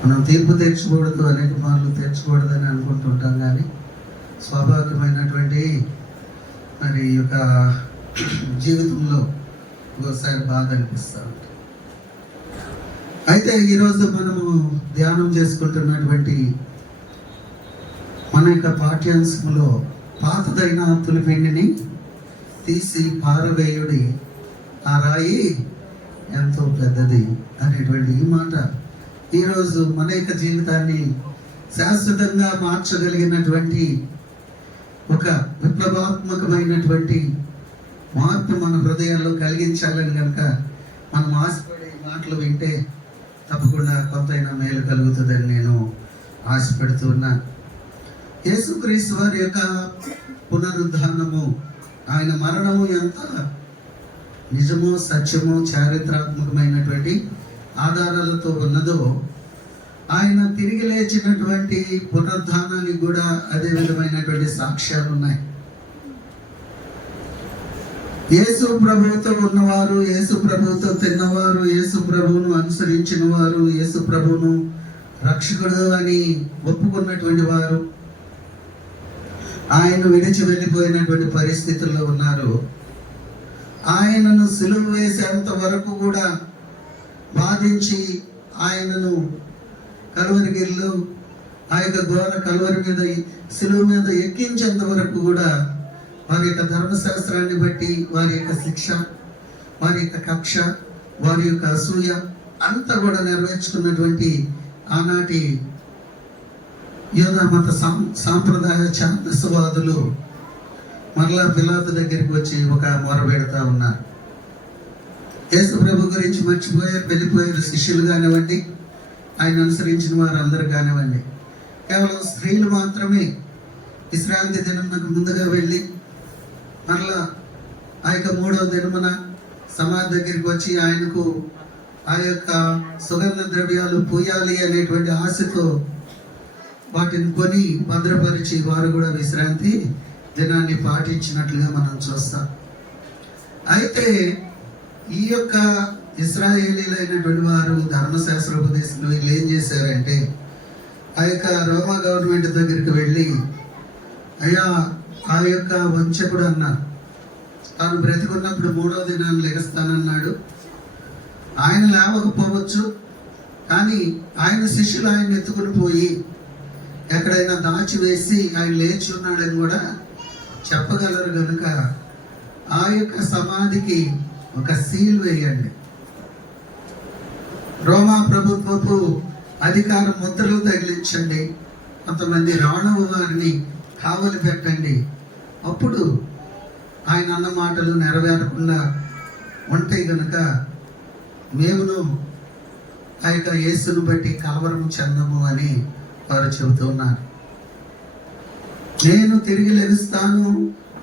మనం తీర్పు తీర్చకూడదు, అనేక మార్లు తీర్చకూడదని అనుకుంటుంటాం, కానీ స్వాభావికమైనటువంటి మరి ఈ యొక్క జీవితంలో ఒకసారి బాధ అనిపిస్తూ ఉంటుంది. అయితే ఈరోజు మనము ధ్యానం చేసుకుంటున్నటువంటి మన యొక్క పాఠ్యాంశంలో పాతదైన తులిపిండిని తీసి పారవేయుడి, ఆ రాయి ఎంతో పెద్దది అనేటువంటి ఈ మాట ఈరోజు మన యొక్క జీవితాన్ని శాశ్వతంగా మార్చగలిగినటువంటి ఒక విప్లవాత్మకమైనటువంటి మార్పు మన హృదయాల్లో కలిగించాలని కనుక మనం ఆశపడే మాటలు వింటే తప్పకుండా కొంతైనా మేలు కలుగుతుందని నేను ఆశపెడుతున్నాను. యేసుక్రీస్తు వారి యొక్క పునరుద్ధానము, ఆయన మరణము ఎంత నిజమో సత్యమో చారిత్రాత్మకమైనటువంటి ఆధారాలతో ఉన్నదో, ఆయన తిరిగి లేచినటువంటి పునరుద్ధానానికి కూడా అదే విధమైనటువంటి సాక్ష్యాలు ఉన్నాయి. యేసు ప్రభువుతో ఉన్నవారు, యేసు ప్రభువుతో తిన్నవారు, యేసు ప్రభువును అనుసరించిన వారు, యేసు ప్రభువును రక్షకుడు అని ఒప్పుకున్నటువంటి వారు ఆయన విడిచి వెళ్ళిపోయినటువంటి పరిస్థితుల్లో ఉన్నారు. ఆయనను సిలువ వేసేంత వరకు కూడా బాధించి ఆయనను కల్వరిగిరిలో ఆ యొక్క ఘోర కల్వరి మీద సిలువ మీద ఎక్కించేంత వరకు కూడా వారి యొక్క ధర్మశాస్త్రాన్ని బట్టి వారి యొక్క శిక్ష, వారి యొక్క కక్ష, వారి యొక్క అసూయ అంతా కూడా నెరవేర్చుకున్నటువంటి ఆనాటి యూదా మత సాంప్రదాయ ఛాందసవాదులు మరలా పిలాతు దగ్గరికి వచ్చి ఒక మొర పెడతా ఉన్నారు. యేసు ప్రభు గురించి మర్చిపోయారు, వెళ్ళిపోయారు శిష్యులు కానివ్వండి, ఆయన అనుసరించిన వారు అందరూ కానివ్వండి. కేవలం స్త్రీలు మాత్రమే విశ్రాంతి దినమునకు ముందుగా వెళ్ళి మరలా ఆ యొక్క 3వ దినమున సమాధి దగ్గరికి వచ్చి ఆయనకు ఆ యొక్క సుగంధ ద్రవ్యాలు పూయాలి అనేటువంటి ఆశతో వాటిని కొని భద్రపరిచి వారు కూడా విశ్రాంతి దినాన్ని పాటించినట్లుగా మనం చూస్తాం. అయితే ఈ యొక్క ఇశ్రాయేలీలైనటువంటి వారు ధర్మశాస్త్ర ఉపదేశంలో వీళ్ళు ఏం చేశారంటే, ఆ యొక్క రోమా గవర్నమెంట్ దగ్గరికి వెళ్ళి, అయ్యా ఆ యొక్క వంచకుడు అన్నారు, తాను బ్రతికున్నప్పుడు 3వ దినాన్ని లెగస్తానన్నాడు. ఆయన లేవకపోవచ్చు, కానీ ఆయన శిష్యులు ఆయన ఎత్తుకుని పోయి ఎక్కడైనా దాచివేసి ఆయన లేచి ఉన్నాడని కూడా చెప్పగలరు. కనుక ఆ యొక్క సమాధికి ఒక సీల్ వేయండి, రోమా ప్రభుత్వపు అధికార ముద్రలు తగిలించండి, కొంతమంది రాణువు వారిని కావలి పెట్టండి. అప్పుడు ఆయన అన్న మాటలు నెరవేరకుండా ఉంటాయి. కనుక మేమును ఆ యొక్క యేసును బట్టి కలవరము చెందము అని వారు చెబుతున్నారు. నేను తిరిగి లెగుస్తాను,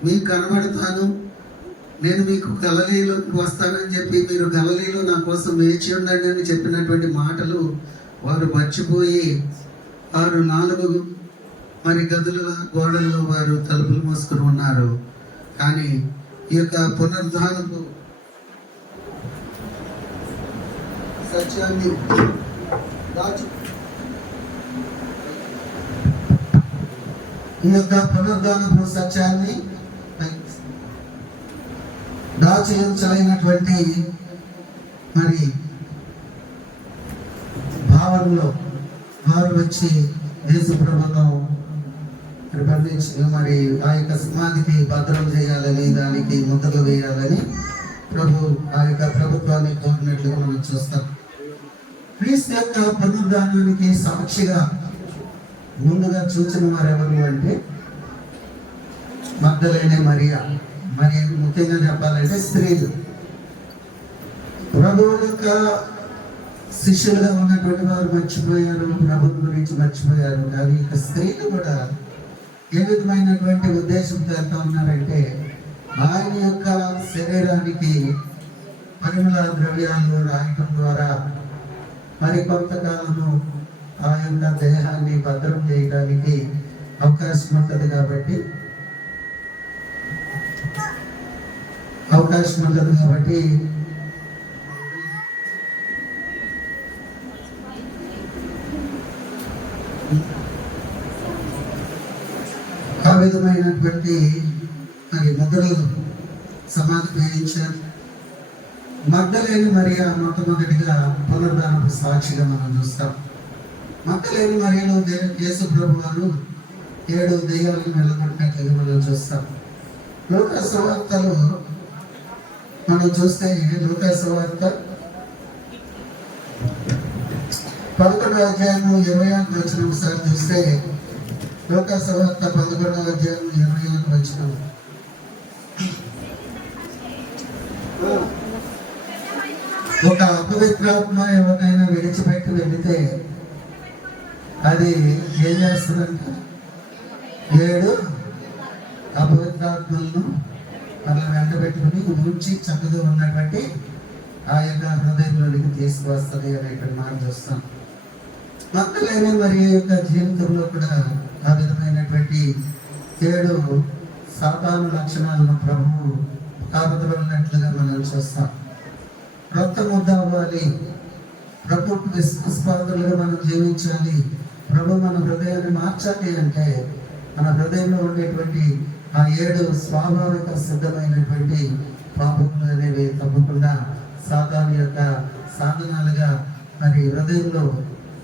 మీకు కనబడతాను, నేను మీకు గలిలయలోకి వస్తానని చెప్పి మీరు గలిలయలో నా కోసం వేచి ఉండండి అని చెప్పినటువంటి మాటలు వారు మర్చిపోయి వారు 4 మరి గదుల గోడల్లో వారు తలుపులు మూసుకుని ఉన్నారు. కానీ ఈ యొక్క పునరుద్ధానపు సత్యాన్ని దాచించలేనటువంటి మరి భావనలో వారు వచ్చి యేసు ప్రభువును బంధించి మరి ఆ యొక్క సమాధికి భద్రం చేయాలని, దానికి ముద్రలు వేయాలని ప్రభు ఆ యొక్క ప్రభుత్వాన్ని కోరినట్లుగా మనం చూస్తాం. క్రీస్తు యొక్క పునరుద్ధానానికి సాక్షిగా ముందుగా చూసిన వారు ఎవరు అంటే మగ్దలేనే మరియా. మరి ముఖ్యంగా చెప్పాలంటే స్త్రీలు ప్రభువు యొక్క శిష్యులుగా ఉన్నటువంటి వారు మర్చిపోయారు, ప్రభుని గురించి మర్చిపోయారు. కానీ ఇక స్త్రీలు కూడా ఏ విధమైనటువంటి ఉద్దేశంతో వెళ్తా ఉన్నారంటే ఆయన యొక్క శరీరానికి పరిమళ ద్రవ్యాలు రాయటం ద్వారా మరి కొంతకాలము ఆ యొక్క దేహాన్ని భద్రం చేయడానికి అవకాశం ఉంటుంది కాబట్టి ఆ విధమైనటువంటి మరి ముద్రలు సమాధి వేయించారు. మగ్దలేని మరియా మొట్టమొదటిగా పునరుద్ధానపు సాక్షిగా మనం చూస్తాం. మగ్దలేని మరియలో యేసు ప్రభు వారు 7 దెయ్యాలను వెళ్ళగొట్టినట్లుగా మనం చూస్తాం. లూకా సువార్తలో మనం చూస్తే లూకా సువార్త 11వ అధ్యాయము 21వ వచనం ఒకసారి చూస్తే లూకా సువార్త 11వ అధ్యాయము 21వ వచనం. ఒక అపవిత్రాత్మ ఎవరినైనా విడిచిపెట్టి వెళితే అది ఏం చేస్తుందంట? 7 అపవిత్రాత్మలను అలా వెంట పెట్టుకుని ఉంచి చక్కగా ఉన్నటువంటి ఆ యొక్క హృదయంలోనికి తీసుకువస్తుంది అనేటువంటి మాట చూస్తాం. మగ్దలేని మరి యొక్క జీవితంలో కూడా ఆ విధమైనటువంటి 7 సాతాను లక్షణాలను ప్రభువు కాపుదలున్నట్లుగా మనం చూస్తాం. రక్త ముద్ద అవ్వాలి, ప్రభుకు విశ్వాసపాత్రులుగా మనం జీవించాలి, ప్రభు మన హృదయాన్ని మార్చాలి అంటే మన హృదయంలో ఉండేటువంటి ఆ 7 స్వాభావిక సిద్ధమైనటువంటి పాపములు అనేవి తప్పకుండా సాతాను యొక్క సాధనాలుగా మరి హృదయంలో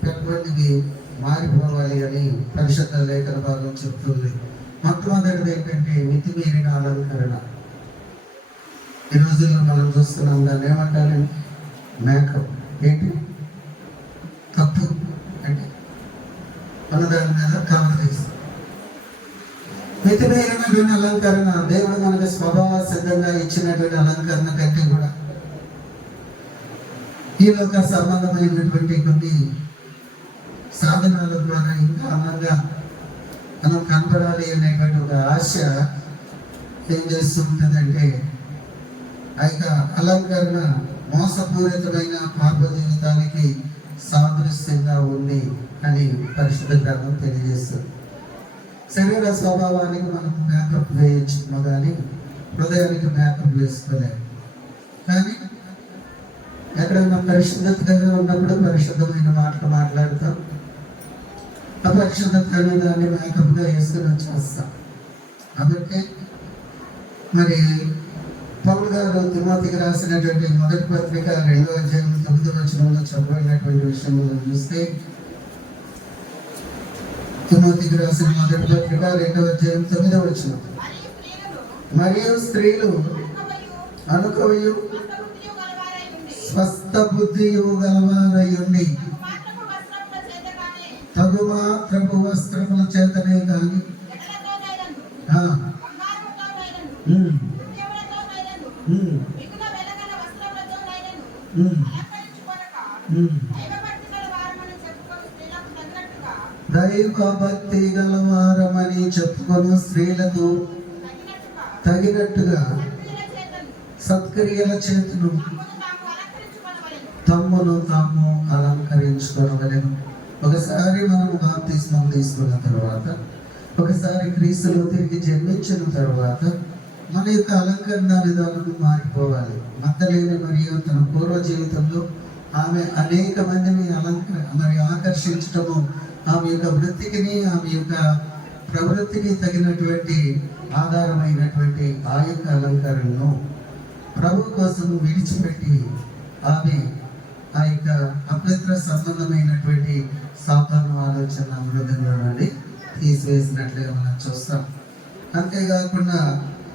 పెట్టుబడికి మారిపోవాలి అని పరిశుద్ధ లేఖన భాగం చెప్తుంది. మొట్టమొదటిది ఏంటంటే మితిమీరిన అలంకరణ. ఈ రోజుల్లో మనం చూస్తున్నాం, దాన్ని ఏమంటారండి? మేకప్. ఏంటి తప్పు అంటే మన దాని మీద కవర్ చేస్తాం. మితిమీరినటువంటి అలంకరణ దేవుడు మనకు స్వభావ సిద్ధంగా ఇచ్చినటువంటి అలంకరణ కంటే కూడా ఈ లోక సంబంధమైనటువంటి కొన్ని సాధనాల ద్వారా ఇంకా అందంగా మనం కనపడాలి అనేటువంటి ఒక ఆశ ఏం చేస్తుంటుందంటే ఆ యొక్క అలంకరణ మోసపూరితమైన పాప జీవితానికి సాదృశ్యంగా ఉంది అని పరిశుద్ధ గ్రంథం తెలియజేస్తుంది. శరీర స్వభావానికి మనం మేకప్ వేయచ్చుమో కానీ హృదయానికి మేకప్ వేసుకోలేము. కానీ ఎక్కడైనా పరిశుద్ధతగా ఉన్నప్పుడు పరిశుద్ధమైన మాటలు మాట్లాడతాం, అపరిశుద్ధత అనే దాన్ని మేకప్గా వేసుకుని వచ్చేస్తాం. కాబట్టి మరి పౌలు గారు తిమోతికి రాసినటువంటి మొదటి పత్రిక 2వ అధ్యాయం 9వ వచనంలో చెప్పబడినటువంటి విషయంలో చూస్తే, తిమోతికి రాసిన మొదటి పత్రిక 2వ అధ్యాయం 9వ వచనం, మరియు స్త్రీలు అనుకవయు స్వస్థ బుద్ధియు గలవారయుండి తగు మాత్రపు వస్త్రముల చేతనే కానీ దైవ భక్తి గలవారమని చెప్పుకొని స్త్రీలకు తగినట్టుగా సత్క్రియల చేతును తమ్మును తాము అలంకరించుకోవలేము. ఒకసారి మనం బాప్తిస్మం తీసుకున్న తర్వాత, ఒకసారి క్రీస్తులో తిరిగి జన్మించిన తర్వాత మన యొక్క అలంకరణ విధానం మారిపోవాలి. మగ్దలేని మరియు తన పూర్వ జీవితంలో ఆమె అనేక మందిని ఆకర్షించటము, ఆమె యొక్క వృత్తికిని ఆమె యొక్క ప్రవృత్తికి తగినటువంటి ఆధారమైనటువంటి ఆ యొక్క అలంకరణను ప్రభు కోసం విడిచిపెట్టి ఆమె ఆ యొక్క అపవిత్ర సంబంధమైనటువంటి సాతాను ఆలోచన హృదయంలో నుండి తీసివేసినట్లుగా మనం చూస్తాం. అంతేకాకుండా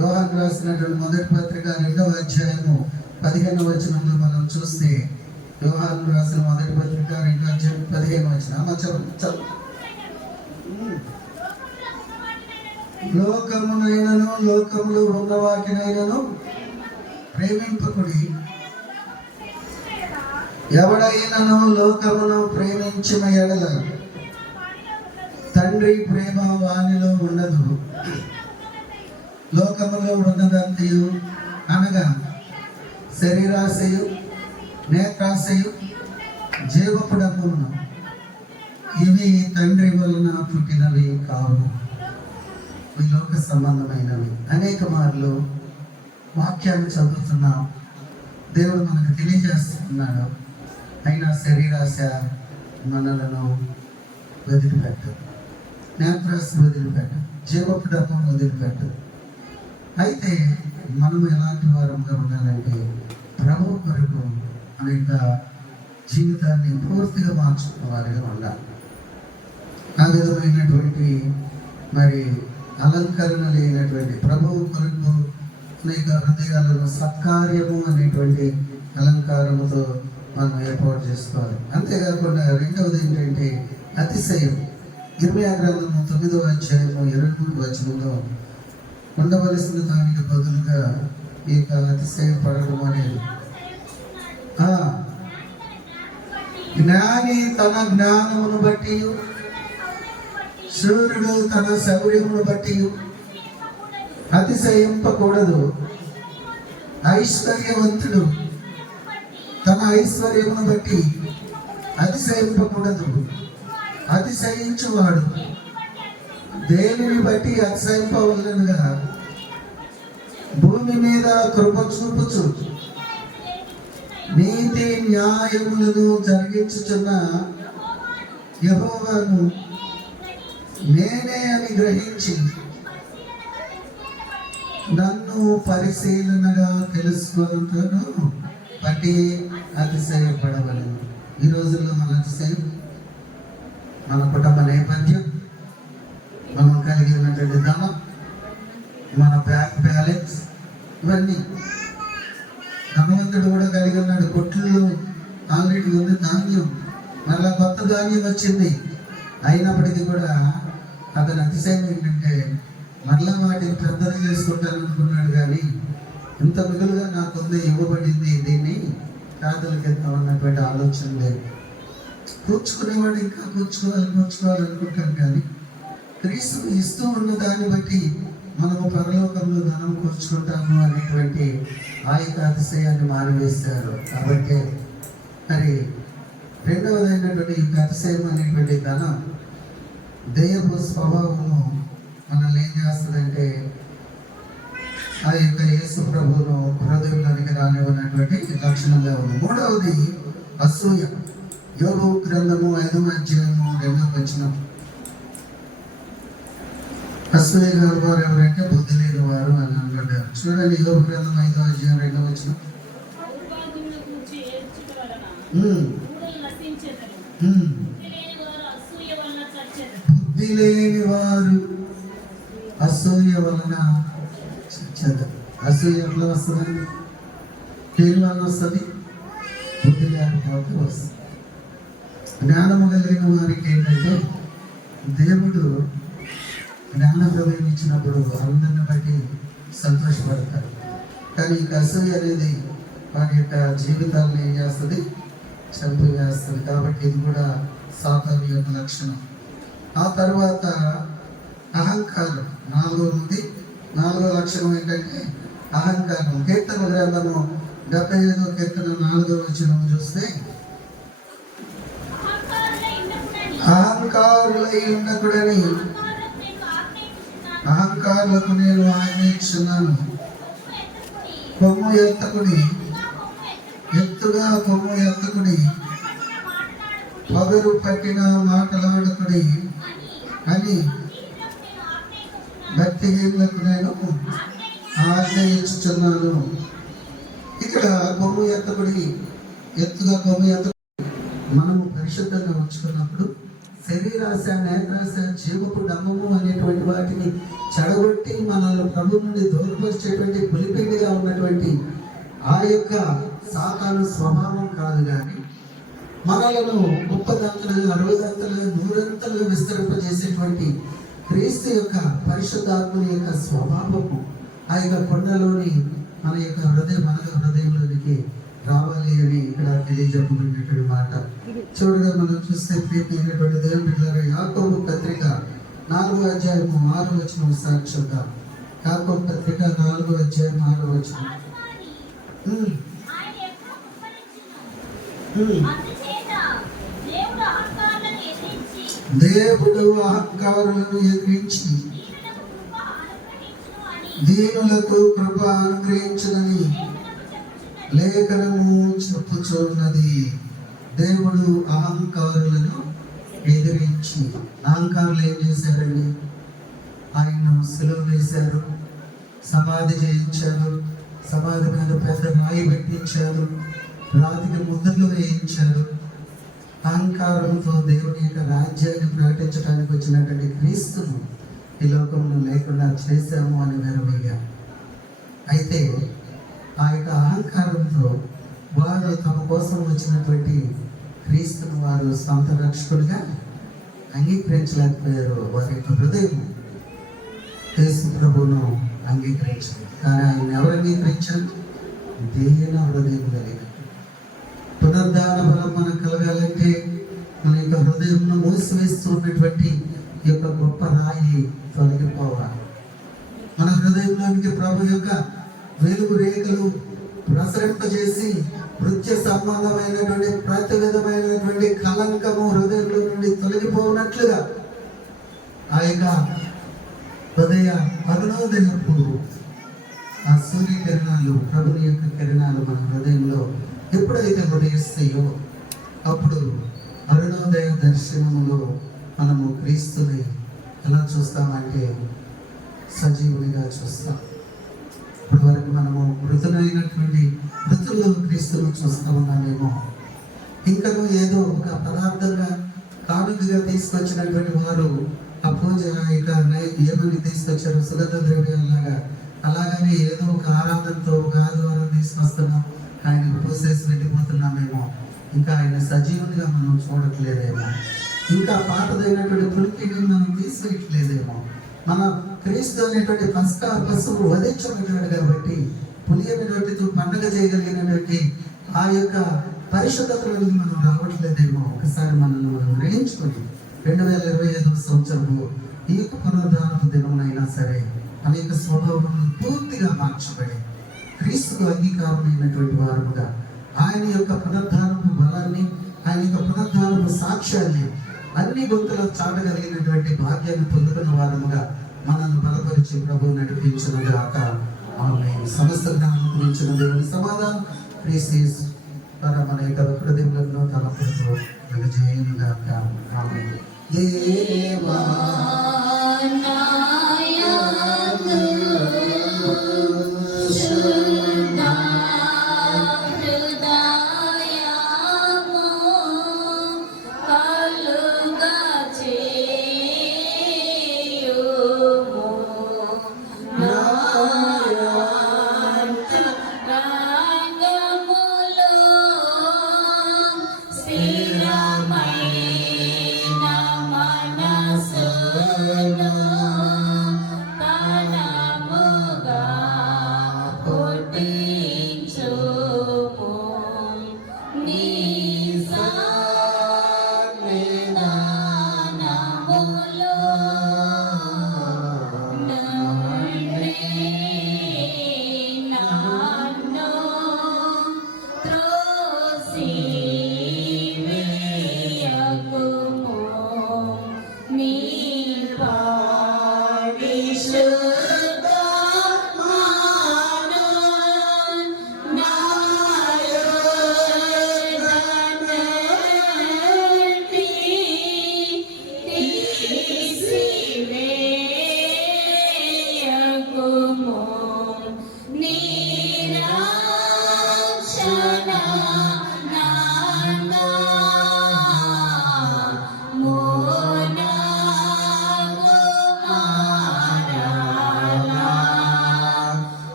యోహాను రాసినటువంటి మొదటి పత్రిక 2వ అధ్యాయము 15వ వచనంలో మనం చూస్తే, యోహాను రాసిన మొదటి పత్రిక 2వ అధ్యాయం 15వ వచనం, లోకమునైనను లోకములో ఉన్న వాటినైనను ప్రేమింపకుడి, ఎవడైనను లోకమును ప్రేమించిన ఎడల తండ్రి ప్రేమ వానిలో ఉండదు. లోకములో ఉన్నదంతయు అనగా శరీరాశయు, నేత్రాశయు, జీవపు డమ్మును ఇవి తండ్రి వలన పుట్టినవి కావు, ఈ లోక సంబంధమైనవి. అనేక మార్లు వాక్యాన్ని చదువుతున్నాం, దేవుడు మనకు తెలియజేస్తున్నాడు. అయినా శరీరాశ మనలను వదిలిపెట్టదు, నేత్రాశ వదిలిపెట్టదు, జీవపు డబ్బం వదిలిపెట్టదు. అయితే మనం ఎలాంటి వారంగా ఉండాలంటే ప్రభు కొరకు మన యొక్క జీవితాన్ని పూర్తిగా మార్చుకున్న వారిగా ఉండాలి. ఆ విధమైనటువంటి మరి అలంకరణ లేనటువంటి ప్రభువు కొరకు అనేక హృదయాలను సత్కార్యము అనేటువంటి అలంకారముతో మనం ఏర్పాటు చేసుకోవాలి. అంతేకాకుండా రెండవది ఏంటంటే అతిశయం. ఇర్మీయా గ్రంథము 9వ అధ్యాయము 23వ వచనంలో ఉండవలసిన దానికి బదులుగా ఈ యొక్క అతిశయం పడడం అనేది, జ్ఞాని తన జ్ఞానమును బట్టి, సూర్యుడు తన శౌర్యమును బట్టి అతిశయింపకూడదు. ఐశ్వర్యవంతుడు తన ఐశ్వర్యమును బట్టి అతిశయింపకూడదు. అతిశయించువాడు దేనిని బట్టి అతిశయింపవలనగా భూమి మీద కృప చూపుచు నీతి న్యాయములను జరిగించుచున్న యెహోవాను నేనే అని గ్రహించి నన్ను పరిశీలనగా తెలుసుకుంటాను బట్టి అతిశయపడవలను. ఈ రోజుల్లో మన అతిశయం, మన కుటుంబ నేపథ్యం, మనం కలిగి ఉన్నటువంటి ధనం, మన బ్యాంక్ బ్యాలెన్స్, ఇవన్నీ. ధనవంతుడు కూడా కలిగి ఉన్నాడు, కొట్లు ఆల్రెడీ ఉంది ధాన్యం, మళ్ళా కొత్త ధాన్యం వచ్చింది. అయినప్పటికీ కూడా అతని అతిశయం ఏంటంటే మరలా వాటిని పెద్దలు చేసుకుంటాననుకున్నాడు, కానీ ఇంత మిగులుగా నాకుంది, ఇవ్వబడింది, దీన్ని కాదలకి అన్నటువంటి ఆలోచన లేదు. కూర్చుకునేవాడు ఇంకా కూర్చోవాలనుకుంటాను, కానీ క్రీస్తు ఇస్తూ ఉన్న దాన్ని బట్టి మనము పరలోకంలో ధనం కూర్చుకుంటాము అనేటువంటి ఆ యొక్క అతిశయాన్ని మానివేశారు. కాబట్టి మరి రెండవదైనటువంటి ఈ అతిశయం అనేటువంటి ధనం దైవ స్వభావము మనల్ని ఏం చేస్తుందంటే ఆ యొక్క యేసు ప్రభువును హృదయంలోనికి రానివ్వనటువంటి లక్షణంగా ఉంది. మూడవది అసూయ. యోబు గ్రంథము 5వ అధ్యాయము 2వ వచనం. అసూయ గారు వారు ఎవరంటే బుద్ధి లేని వారు అని అంటారు. చూడండి, యోబు గ్రంథం 5వ అధ్యాయం 2వ వచనం. బుద్ధి లేని వారు అసూయ వలన చచ్చారు. అసూయ ఎట్లా వస్తుందండి? దేని వలన వస్తుంది? బుద్ధి లేకపోతే వస్తుంది. జ్ఞానము కలిగిన వారికి ఏంటంటే దేవుడు జ్ఞాన హృదయం ఇచ్చినప్పుడు అందరిని బట్టి సంతోషపడతారు. కానీ ఈ అసూయ అనేది వారి యొక్క జీవితాలను ఏం చేస్తుంది? చంపివేస్తుంది. కాబట్టి ఇది కూడా సాతాను యొక్క లక్షణం. ఆ తర్వాత అహంకారం. నాలుగో లక్షణం ఏంటంటే అహంకారం. కీర్తన గ్రంథము 75వ కీర్తన 4వ వచనం చూస్తే, అహంకారులై ఉండకూడని అహంకారులకు నేను ఆజ్ఞిస్తున్నాను, కొమ్ము ఎత్తకుడి, ఎత్తుగా కొమ్ము ఎత్తకుడి, పగరు పట్టిన మాటలాడకుడి అని భక్తిహీనులకు నేను ఆజ్ఞయించుచున్నాను. ఇక్కడ కొమ్ము ఎత్తకుడి, ఎత్తుగా కొమ్ము ఎత్తకుడి. మనము పరిశుద్ధంగా ఉంచుకున్నప్పుడు శరీరాశ, నేత్రాశ, జీవపు డమ్మము అనేటువంటి వాటిని చెడగొట్టి మనల్ని ప్రభు నుండి దూరపరిచేటువంటి పులిపిండిగా ఉన్నటువంటి ఆ యొక్క సాతాను స్వభావం కాదు, కానీ మనలను 30 60 100 విస్తరింపజేసేటువంటి క్రీస్తు యొక్క పరిశుద్ధాత్మని యొక్క స్వభావము ఆ యొక్క కొండలోని మన హృదయంలోనికి రావాలి అని ఇక్కడ తెలియజెప్పబడినటువంటి మాట. చూడగా మనం చూస్తే ప్రియమైనటువంటి దేవుని బిడ్డలారా, యాకోబు పత్రిక 4వ అధ్యాయము 6వ వచనం సాక్షిగా. యాకోబు పత్రిక 4వ అధ్యాయం 6వ వచనం. ఉమ్, ఆయన ఎప్పుడు కుమ్మరించును. ఉమ్. అందుచేత దేవుడు అహంకారులను ఎదిరించి దేవుడు అహంకారులను ఎదిరించి దీనులకు కృప అనుగ్రహించును అని దీనులకు కృప అనుగ్రహించునని లేఖనము చెప్పుచున్నది. లేఖనము చెప్పుచున్నది. దేవుడు అహంకారులను ఎదిరించి, అహంకారులు ఏం చేశారండి? ఆయన్ను సిలువ వేశారు, సమాధి చేయించారు, సమాధి మీద పెద్ద రాయి పెట్టించారు, రాతికి ముద్రలు వేయించారు. అహంకారంతో దేవుని యొక్క రాజ్యాన్ని ప్రకటించడానికి వచ్చినటువంటి క్రీస్తును ఈ లోకంలో లేకుండా చేశాము అని వెరవయ్యా. అయితే ఆ యొక్క అహంకారంతో వారు తమ కోసం వచ్చినటువంటి క్రీస్తును వారు సొంత రక్షకుడిగా అంగీకరించలేకపోయారు. వారి యొక్క హృదయం యేసు ప్రభువును అంగీకరించారు. కానీ ఆయన ఎవరు అంగీకరించారు? దేన హృదయం కలిగి. పునరుద్ధాన బలం మనకు కలగాలంటే మన యొక్క హృదయంలో మూసివేస్తూ ఉన్నటువంటి ఈ యొక్క గొప్ప రాయి తొలగిపోవాలి. మన హృదయంలోనికి ప్రభు యొక్క వెలుగు రేఖలు ప్రసరింపజేసి నృత్య సంబంధమైనటువంటి ప్రతి విధమైనటువంటి కలంకము హృదయంలో నుండి తొలగిపోనట్లుగా ఆ యొక్క హృదయ అరుణోదయపు ఆ సూర్యకిరణాలు, ప్రభుని యొక్క కిరణాలు మన హృదయంలో ఎప్పుడైతే ఉదయిస్తాయో అప్పుడు అరుణోదయ దర్శనములో మనము క్రీస్తుని ఎలా చూస్తామంటే సజీవునిగా చూస్తాం. ఇప్పటి వరకు మనము మృతులైనటువంటి మృతుల్లో క్రీస్తును చూస్తూ ఉన్నామేమో. ఇంకను ఏదో ఒక పదార్థంగా కానుకగా తీసుకొచ్చినటువంటి వారు ఆ పూజ ఇక ఏమని తీసుకొచ్చారు? సుగంధ ద్రవ్యాలాగా. అలాగని ఏదో ఒక ఆరాధనతో ఒక ఆదివారం తీసుకొస్తున్నాం, ఆయన పూసేసి వెళ్ళిపోతున్నామేమో. ఇంకా ఆయన సజీవునిగా మనం చూడట్లేదేమో. ఇంకా పాతదైనటువంటి పులికిని మనం తీసివేయట్లేదేమో. మన క్రీస్తు అనేటువంటి పస్కా పశువు వధించబడ్డాడు కాబట్టి పులియనటువంటి పండుగ చేయగలిగినటువంటి ఆ యొక్క పరిశుద్ధతలను మనం రావట్లేదేమో. ఒకసారి మనల్ని మనం గ్రహించుకొని 2025 సంవత్సరంలో ఈ యొక్క పునరుద్ధానపు దినమునైనా సరే అనేక స్వభావములను పూర్తిగా మార్చబడి క్రీస్తుకు అంగీకారమైనటువంటి వారుగా ఆయన యొక్క పునరుద్ధానపు బలాన్ని, ఆయన యొక్క పునరుద్ధానపు సాక్ష్యాన్ని అన్ని గొంతులో చాటగలిగినటువంటి భాగ్యాన్ని పొందుకున్న వారముగా మనల్ని బలపరిచి ప్రభువు నడిపించిన గాక. ఆమేన్. సమస్త జ్ఞానం గురించిన దేవుని సమాధానం క్రీస్తు మన యొక్క హృదయంలో తలపుతో జయము గాక. ఆమేన్. దేవా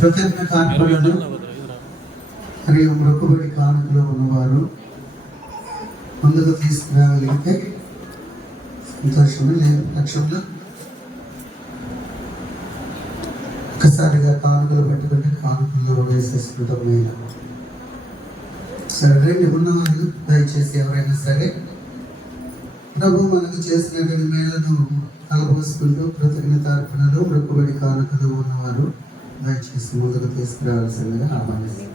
కృతజ్ఞత అర్పణలు మరియు మొక్కుబడి కానుకలో ఉన్నవారు ముందుకు తీసుకురాగలిగితే సంతోషమే. లేదు పక్షంలో ఒక్కసారిగా కానుకలు పెట్టుకుంటే కానుకల్లో వేసేసుకుంటాం మేము. సరే రండి, ఉన్నవాళ్ళు దయచేసి ఎవరైనా సరే ప్రభు మనకు చేసినటువంటి మేలను కలబోసుకుంటూ కృతజ్ఞత అర్పణలు మొక్కుబడి కానుకలు ఉన్నవారు దయచేసి ముందుకు తీసుకురావాల్సిందిగా ఆహ్వానిస్తారు.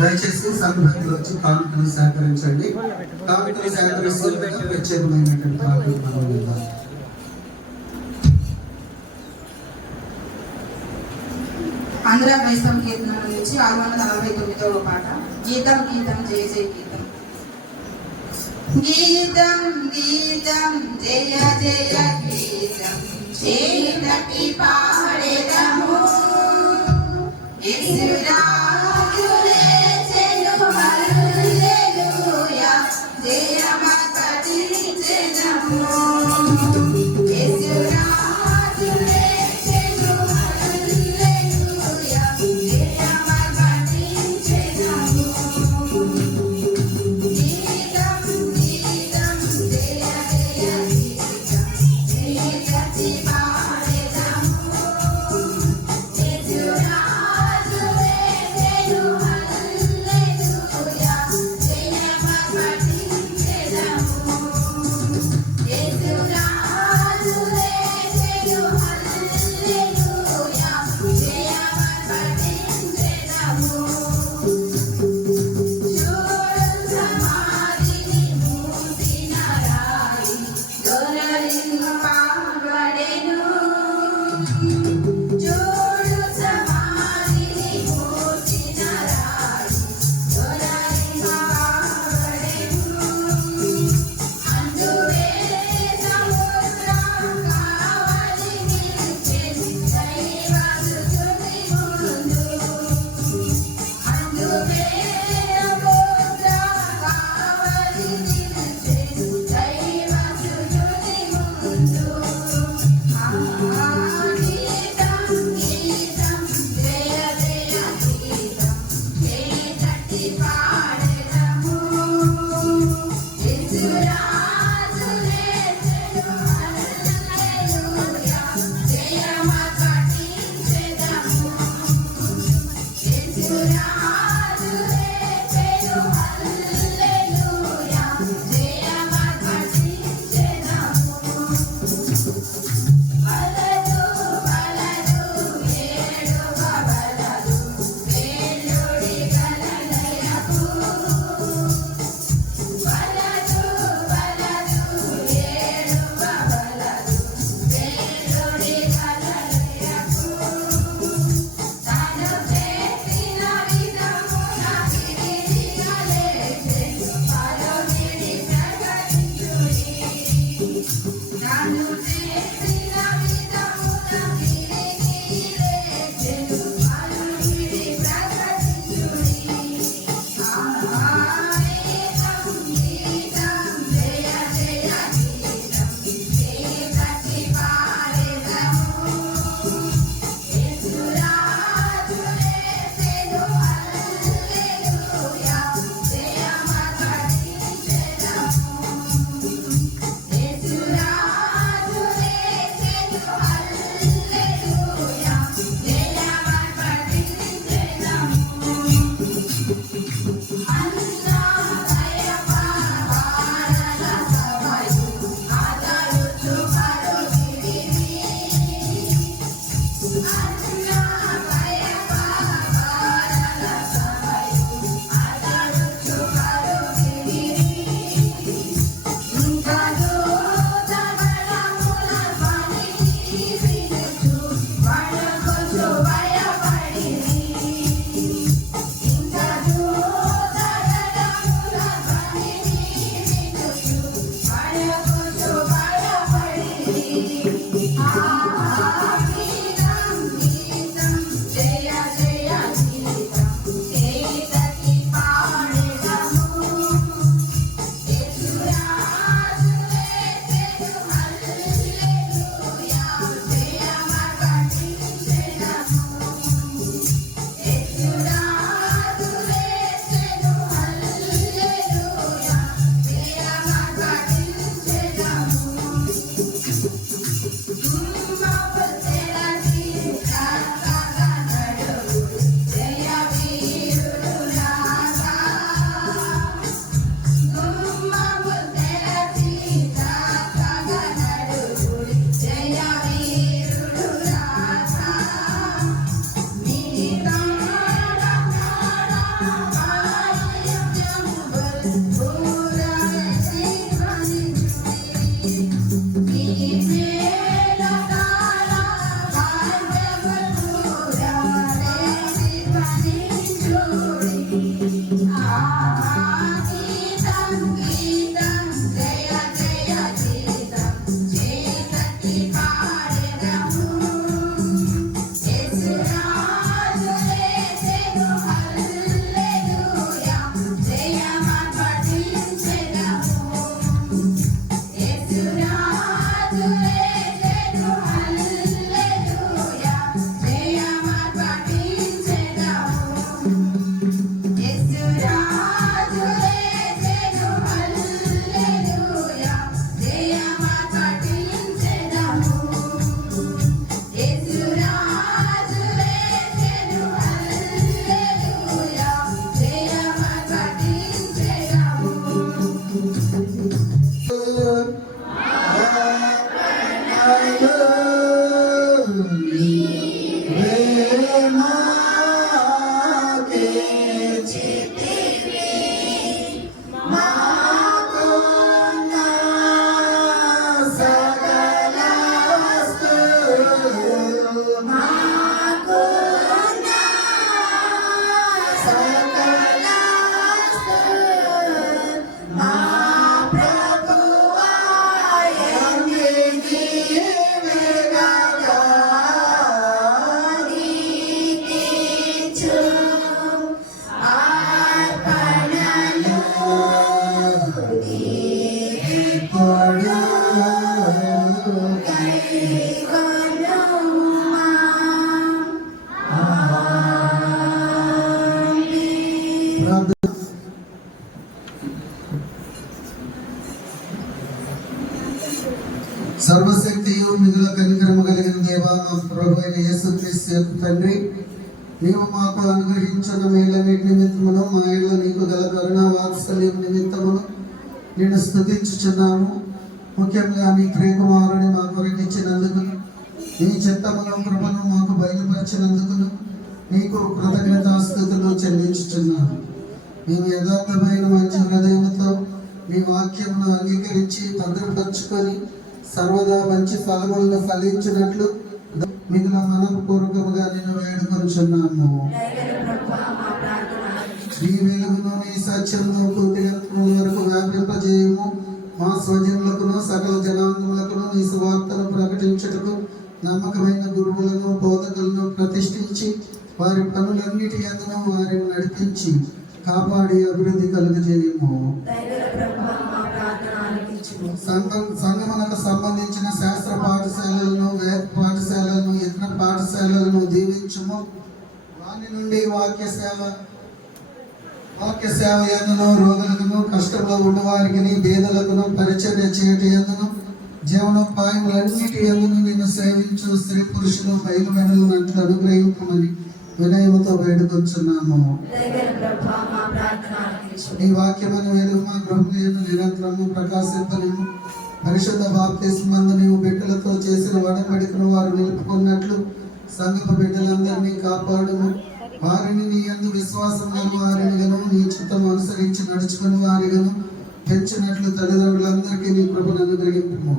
దయచేసి సంఘంలో వచ్చి కానుకలు సేకరించండి. కానుకలు సేకరిస్తూ ప్రత్యేకమైనటువంటి కానుకలు మనం ఇద్దాం. ఆంధ్ర క్రైస్తవ కీర్తన నుంచి 649వ పాట. గీతం గీతం జయ జయ గీతం. గీతం గీతం జయ జయ గీతం చేతకి పాడెదము. యేసురాజునే చెను హల్లెలూయా జయమపటించెదము. యేసురాజునే చెను హల్లెలూయా జయమపటించెదము. గీతం గీతం జయ జయ గీతం చేతకి పాడెదము. యేసురాజునే చెను హల్లెలూయా జయమపటించెదము. యేసురాజునే చెను హల్లెలూయా జయమపటించెదము. చూడు సమాధిని మూసిన రాయి దొరలింపబడెను. చూడు సమాధిని మూసిన రాయి దొరలింపబడెను. అందువే సముద్రం కావలి నిలిచెను దైవస్తుతి ముందు. అందువే సముద్రం కావలి నిలిచెను దైవస్తుతి ముందు. గీతం గీతం జయ జయ గీతం చేతకి పాడెదము. యేసురాజునే చెను హల్లెలూయా జయమపటించెదము. యేసురాజునే చెను హల్లెలూయా జయమపటించెదము. బలదు బలదు ఏడువ బలదు వేలుడి గలలయకు. బలదు బలదు ఏడువ బలదు వేలుడి గలలయకు. తను చేసిన విధ సర్వశక్తియు మిగుల కనికరము కలిగిన దేవా, మా ప్రభు అయిన యేసుక్రీస్తు యొక్క తండ్రి, నీవు మాకు అనుగ్రహించిన మేలన్నిటి నిమిత్తమును మా ఇళ్ళ నీకు గల కరుణ వాత్సల్యం నిమిత్తమును నిన్ను స్తుతించుచున్నాము. ముఖ్యంగా నీ ప్రియకుమారుని మా కొరకు ఇచ్చినందుకు, నీ చిత్తమును కృపను మాకు బయలుపరిచినందుకు నీకు కృతజ్ఞతాస్తుతులు చెల్లించుచున్నాము. మేము యథార్థమైన మంచి హృదయంతో నీ వాక్యమును అంగీకరించి భద్రపరుచుకొని సర్వదా మంచి ఫలములను ఫలించినట్లు మిగిలిన మనపూర్వకముగా నేను వేడుకొనుచున్నాము. నీ వెలుగును నీ సత్యమును పూర్తిగంతముల వరకు వ్యాపింపజేయము. మా స్వజనులకును సకల జనాంగములకును నీ సువార్తను ప్రకటించుటకు నమ్మకమైన గురువులను బోధకులను ప్రతిష్ఠించి వారి పనులన్నిటి యందును వారిని నడిపించి కాపాడి అభివృద్ధి కలుగజేయము. సంఘమునకు సంబంధించిన శాస్త్ర పాఠశాలలను, వేద పాఠశాలలను, ఇతర పాఠశాలలను దీవించుము. వాని నుండి వాక్య సేవ యందును, రోగులకును, కష్టంలో ఉన్నవారికి, పేదలకును పరిచర్య చేయట యందును, జీవనోపాయములన్నిటి యందును నిన్ను సేవించు స్త్రీ పురుషులు బయలువెనలునట్లు అనుగ్రహింపమని వినయముతో వేడుకొంచున్నాము. ఈ వాక్యమును వెలుగు మా గృహములను నిరంతరము ప్రకాశింపనిము. పరిశుద్ధ బాప్తిస్మందు నీవు బిడ్డలతో చేసిన వడబడికను వారు నిలుపుకున్నట్లు సంఘపు బిడ్డలందరినీ కాపాడుము. వారిని నీ యందు విశ్వాసం గల వారినిగాను, నీ చిత్తం అనుసరించి నడుచుకుని వారిగాను పెంచినట్లు తల్లిదండ్రులందరికీ నీ కృపను అనుగ్రహింపుము.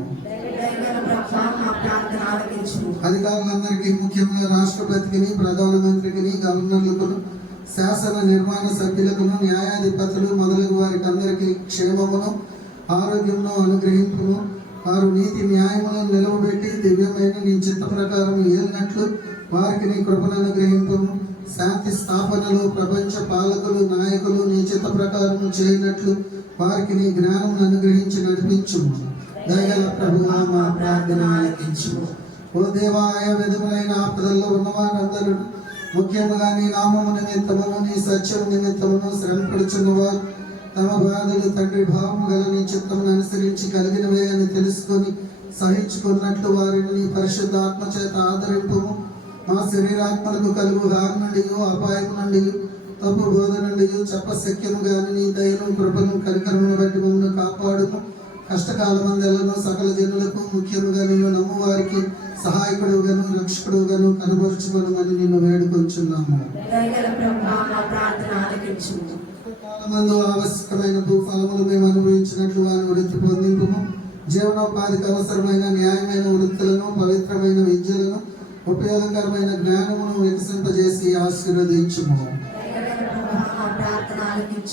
అధికారులందరికీ, ముఖ్యంగా రాష్ట్రపతికి, ప్రధానమంత్రికి, గవర్నర్లకు, శాసన నిర్మాణ సభ్యులకు, న్యాయాధిపతులు మొదలగు వారికి అందరికీ క్షేమమును ఆరోగ్యమును అనుగ్రహింపును. వారు నీతి న్యాయములను నిలవబెట్టి దివ్యమైన నీ చిత్త ప్రకారం ఏలినట్లు వారికి నీ కృపను అనుగ్రహింపును. శాంతి స్థాపనలు ప్రపంచ పాలకులు నాయకులు నీ చిత్త ప్రకారం చేయనట్లు వారికి నీ జ్ఞానం అనుగ్రహించి నడిపించుము. దయగల ప్రభువా, మా ప్రార్థన ఆలకించుము. ఓ దేవా, ఆయా విధములైన ఆపదల్లో ఉన్నవారందరూ, ముఖ్యంగా నీ నామము నిమిత్తమును, నీ సత్యం నిమిత్తమును శ్రమపడుచున్నవారు తమ బాధలు తండ్రి భావము గల నీ చిత్తమును అనుసరించి కలిగినవే అని తెలుసుకొని సహించుకున్నట్లు వారిని నీ పరిశుద్ధ ఆత్మ చేత ఆదరింపుము. మా శరీరాత్మలకు కలుగు హాని నుండి, అపాయం నుండి, తప్పు బోధ నుండి చెప్పశక్యము గాని నీ దయను, కృపను, కనికరమును బట్టి మమ్మల్ని కాపాడుము. కష్టకాలమందలను సకల జనులకు, ముఖ్యముగా నిన్ను నమ్మువారికి సహాయకుడుగాను రక్షకుడుగాను కనబరుచుమని నిన్ను వేడుకొంచున్నాము. కాలమందు ఆవశ్యకమైన భూఫలములు మేము అనుభవించినట్లు వారిని వృత్తి పొందింపుము. జీవనోపాధికి అవసరమైన న్యాయమైన వృత్తులను, పవిత్రమైన విద్యలను, ఉపయోగకరమైన జ్ఞానమును వికసింపజేసి ఆశీర్వదించుము.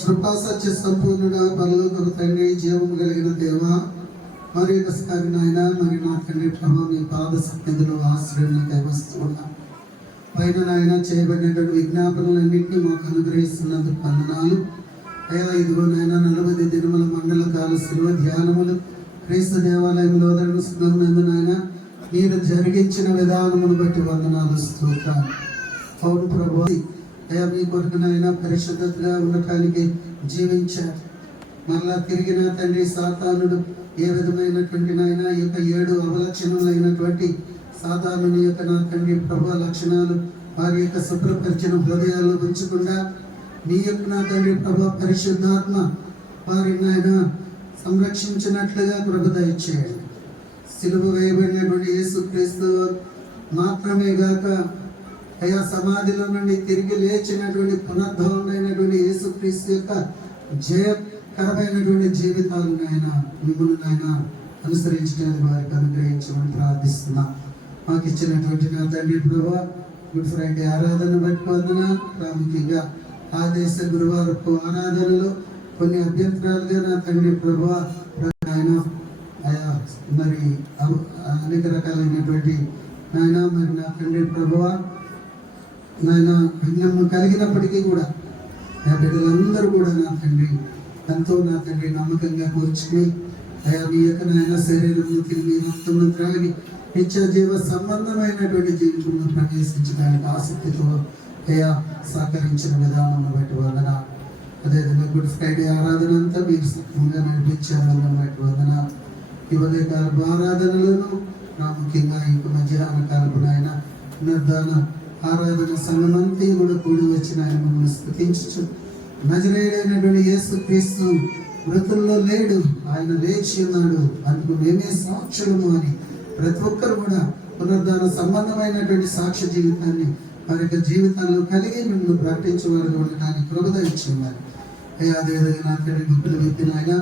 కృపా సత్య సంపూర్ణుడా, పరలోకపు తండ్రి, జీవము కలిగిన దేవా, మరి ఒకసారి నాయన, మరి నా తండ్రి ప్రభు మీ పాద సన్నిధిలో ఆశ్రయాన్ని వస్తున్నా పైన నాయన చేయబడినటువంటి విజ్ఞాపనలన్నింటినీ మాకు అనుగ్రహిస్తున్నందుకు వందనాలు అయ్యా. ఇదిగో నాయన 40 దినముల మండల కాల శిలువ ధ్యానములు క్రీస్తు దేవాలయంలో నందు నాయన మీరు జరిగించిన విధానమును బట్టి వందనాలు, స్తోత్రాలు. అవును ప్రభు, అయ్యా మీ కొరకునైనా పరిశుద్ధతగా ఉండటానికి జీవించారు. మరలా తిరిగిన తండ్రి సాతానుడు ఏ విధమైనటువంటి నాయన ఈ యొక్క 7 అవలక్షణములైనటువంటి సాతానుని యొక్క నా తండ్రి ప్రభు లక్షణాలు వారి యొక్క శుభ్రపరిచిన హృదయాల్లో ఉంచకుండా నీ యొక్క నా తండ్రి ప్రభు పరిశుద్ధాత్మ వారిని ఆయన సంరక్షించినట్లుగా కృప దయచేయండి. సిలువ వేయబడినటువంటి యేసుక్రీస్తు మాత్రమే గాక అయా సమాధిలో నుండి తిరిగి లేచినటువంటి పునర్భవమైనటువంటి యేసుక్రీస్తు యొక్క జయకరమైనటువంటి జీవితాలు నాయన మిమ్మల్ని నాయన అనుసరించడానికి వారికి అనుగ్రహించమని ప్రార్థిస్తున్నా. మాకు ఇచ్చినటువంటి నా తండ్రి ప్రభు గుడ్ ఫ్రైడే ఆరాధన బట్టి వందన. ప్రాముఖ్యంగా ఆ దేశ గురువారపు ఆరాధనలో కొన్ని అభ్యంతరాలుగా నా తండ్రి ప్రభు ఆయన ఆయా మరి అనేక రకాలైనటువంటి నాయన మరి నా తండ్రి ప్రభువ నాయన విజ్ఞానం కలిగినప్పటికీ కూడా ఆ బిడ్డలందరూ కూడా నా తండ్రి ఎంతో నా తండ్రి నమ్మకంగా కూర్చుని అయా నీ యొక్క నాయన శరీరంలో తిరిగి రక్తంలో త్రాగి నిత్య జీవ సంబంధమైనటువంటి జీవితంలో ప్రవేశించడానికి ఆసక్తితో అయా సహకరించిన విధానం బట్టి వందన. అదేవిధంగా గుడ్ ఫ్రైడే ఆరాధన అంతా మీరు సక్రమంగా నడిపించారన్న బట్టి వందన. ఈ ఉదయకాలపు ఆరాధనలను ప్రాముఖ్యంగా ఈ మధ్యాహ్న కాలపు ఆయన పునరుద్ధాన ఆరాధన సమయమంతా కూడా కూడి వచ్చిన ఆయన మమ్మల్ని స్తుతించు. నజరేయుడైనటువంటి యేసు క్రీస్తు మృతుల్లో లేడు, ఆయన లేచి ఉన్నాడు, అందుకు మేమే సాక్షులము అని ప్రతి ఒక్కరు కూడా పునరుద్ధాన సంబంధమైనటువంటి సాక్ష్య జీవితాన్ని వారి యొక్క జీవితాల్లో కలిగి మిమ్మల్ని ప్రకటించేవారు ఉండడానికి కృపద ఇచ్చేవారు. అదేవిధంగా నా తండ్రి గుడ్డలు విప్పిన ఆయన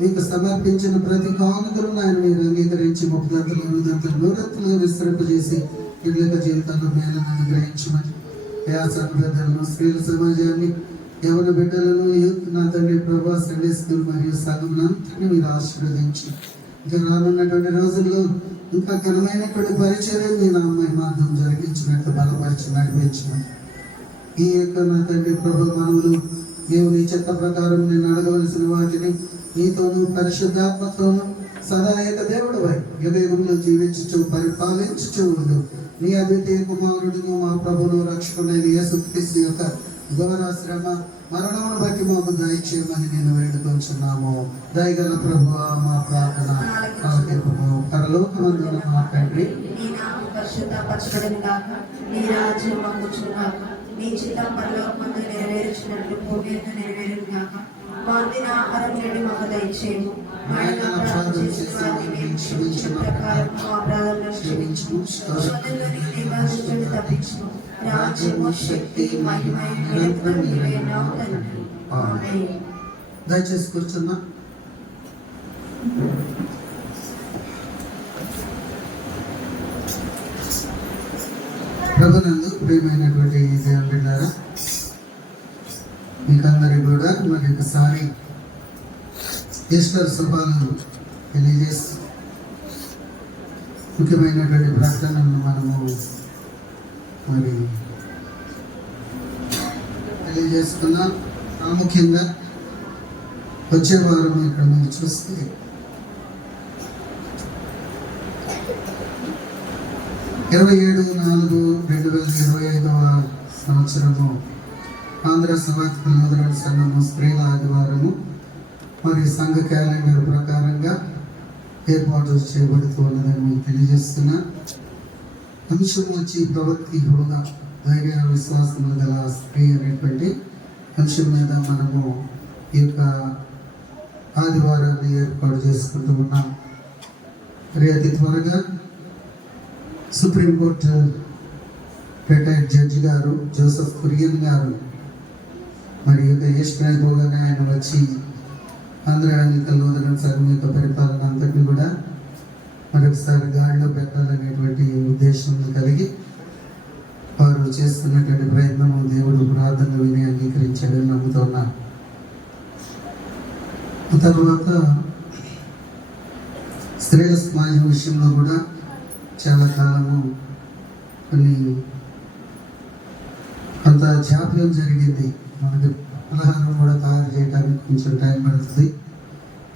మీకు సమర్పించిన ప్రతి కానుకలను ఆయన మీరు అంగీకరించి 30 100 విస్తరింపజేసి వీళ్ళ యొక్క జీవితాల్లో మేలను అనుగ్రహించమని పెద్దలను స్త్రీల సమాజాన్ని యవన బిడ్డలను యూత్ నా తండ్రి ప్రభా సండే స్కూల్ మరియు సంఘంనంతని మీరు ఆశీర్వదించి ఇంకా రానున్నటువంటి రోజుల్లో ఇంకా ఘనమైనటువంటి పరిచయం మీ నా అమ్మాయి మార్గం జరిగించినట్టు బలపరిచి నడిపించమని ఈ యొక్క నా తండ్రి ప్రభు మనవులు దేవుని చిత్త ప్రకారం నేను అడగవలసిన వాటిని నీతోనూ పరిశుద్ధాత్మతోనూ సదా యొక్క దేవుడు యుగంలో జీవించు పరిపాలించు ఉండు. నీ అద్వితీయ కుమారుడును మా ప్రభును రక్షకుడైన యేసుక్రీస్తు యొక్క ఘోరాశ్రమ మరణమును బట్టి మాకు దయచేయమని నేను వేడుకొంచున్నాము. దయగల ప్రభువా మా ప్రార్థన ఆలకింపుము. పరలోకమందున్న మా తండ్రి, నీ నామము పరిశుద్ధపరచబడును గాక, నీ రాజ్యం వచ్చుగాక, నీ చిత్తం పరలోకమందు నెరవేర్చినట్లు భూమి మీద నెరవేరును గాక. మా అనుదిన ఆహారం నేడు మాకు దయచేయము. ఆయన అపరాధం చేసిన వారిని మేము క్షమించిన ప్రకారం మా అపరాధాలను క్షమించుము. శోధనలోని దేవాలయం నుండి తప్పించుము. రాజ్యము శక్తి మహిమ నిరంతరం నీవేనా తండ్రి. ఆమేన్. దయచేసి కూర్చున్నా. ప్రభునందు ప్రియమైనటువంటి దేవుని బిడ్డలారా, మీకందరికీ కూడా మరి ఒకసారి ఈస్టర్ శుభాలు తెలియజేస్తూ ముఖ్యమైనటువంటి ప్రకటనలను మనము మరి తెలియజేసుకున్నాం. ప్రాముఖ్యంగా వచ్చే వారం ఇక్కడ మీరు చూస్తే ఇరవై 27/4/2025 ఆంధ్ర సమాజ నూతన సంఘము స్త్రీల ఆదివారము మరి సంఘ క్యాలెండర్ ప్రకారంగా ఏర్పాటు చేయబడుతూ ఉన్నదని మీకు తెలియజేస్తున్నా. అంశం వచ్చి ప్రవృత్తి హోదా ధైర్య విశ్వాసములు గల స్త్రీ అనేటువంటి అంశం మీద మనము ఈ యొక్క ఆదివారాన్ని ఏర్పాటు చేసుకుంటూ ఉన్నాం. మరి అతి త్వరగా సుప్రీంకోర్టు రిటైర్డ్ జడ్జి గారు జోసెఫ్ కురియన్ గారు మరి యొక్క ఈస్టర్ అయిపోగానే ఆయన వచ్చి ఆంధ్ర ఎన్నికల నూతన సంఘం యొక్క పరిపాలన అంతటిని కూడా మరొకసారి గాడిలో పెట్టాలనేటువంటి ఉద్దేశం కలిగి వారు చేస్తున్నటువంటి ప్రయత్నం దేవుడు ప్రార్థన విని అంగీకరించాడని నమ్ముతున్నారు. తర్వాత స్త్రీల సమాజం విషయంలో కూడా చాలా కాలము కొంత జాప్యం జరిగింది. మనకి ఆహారం కూడా తయారు చేయడానికి కొంచెం టైం పడుతుంది.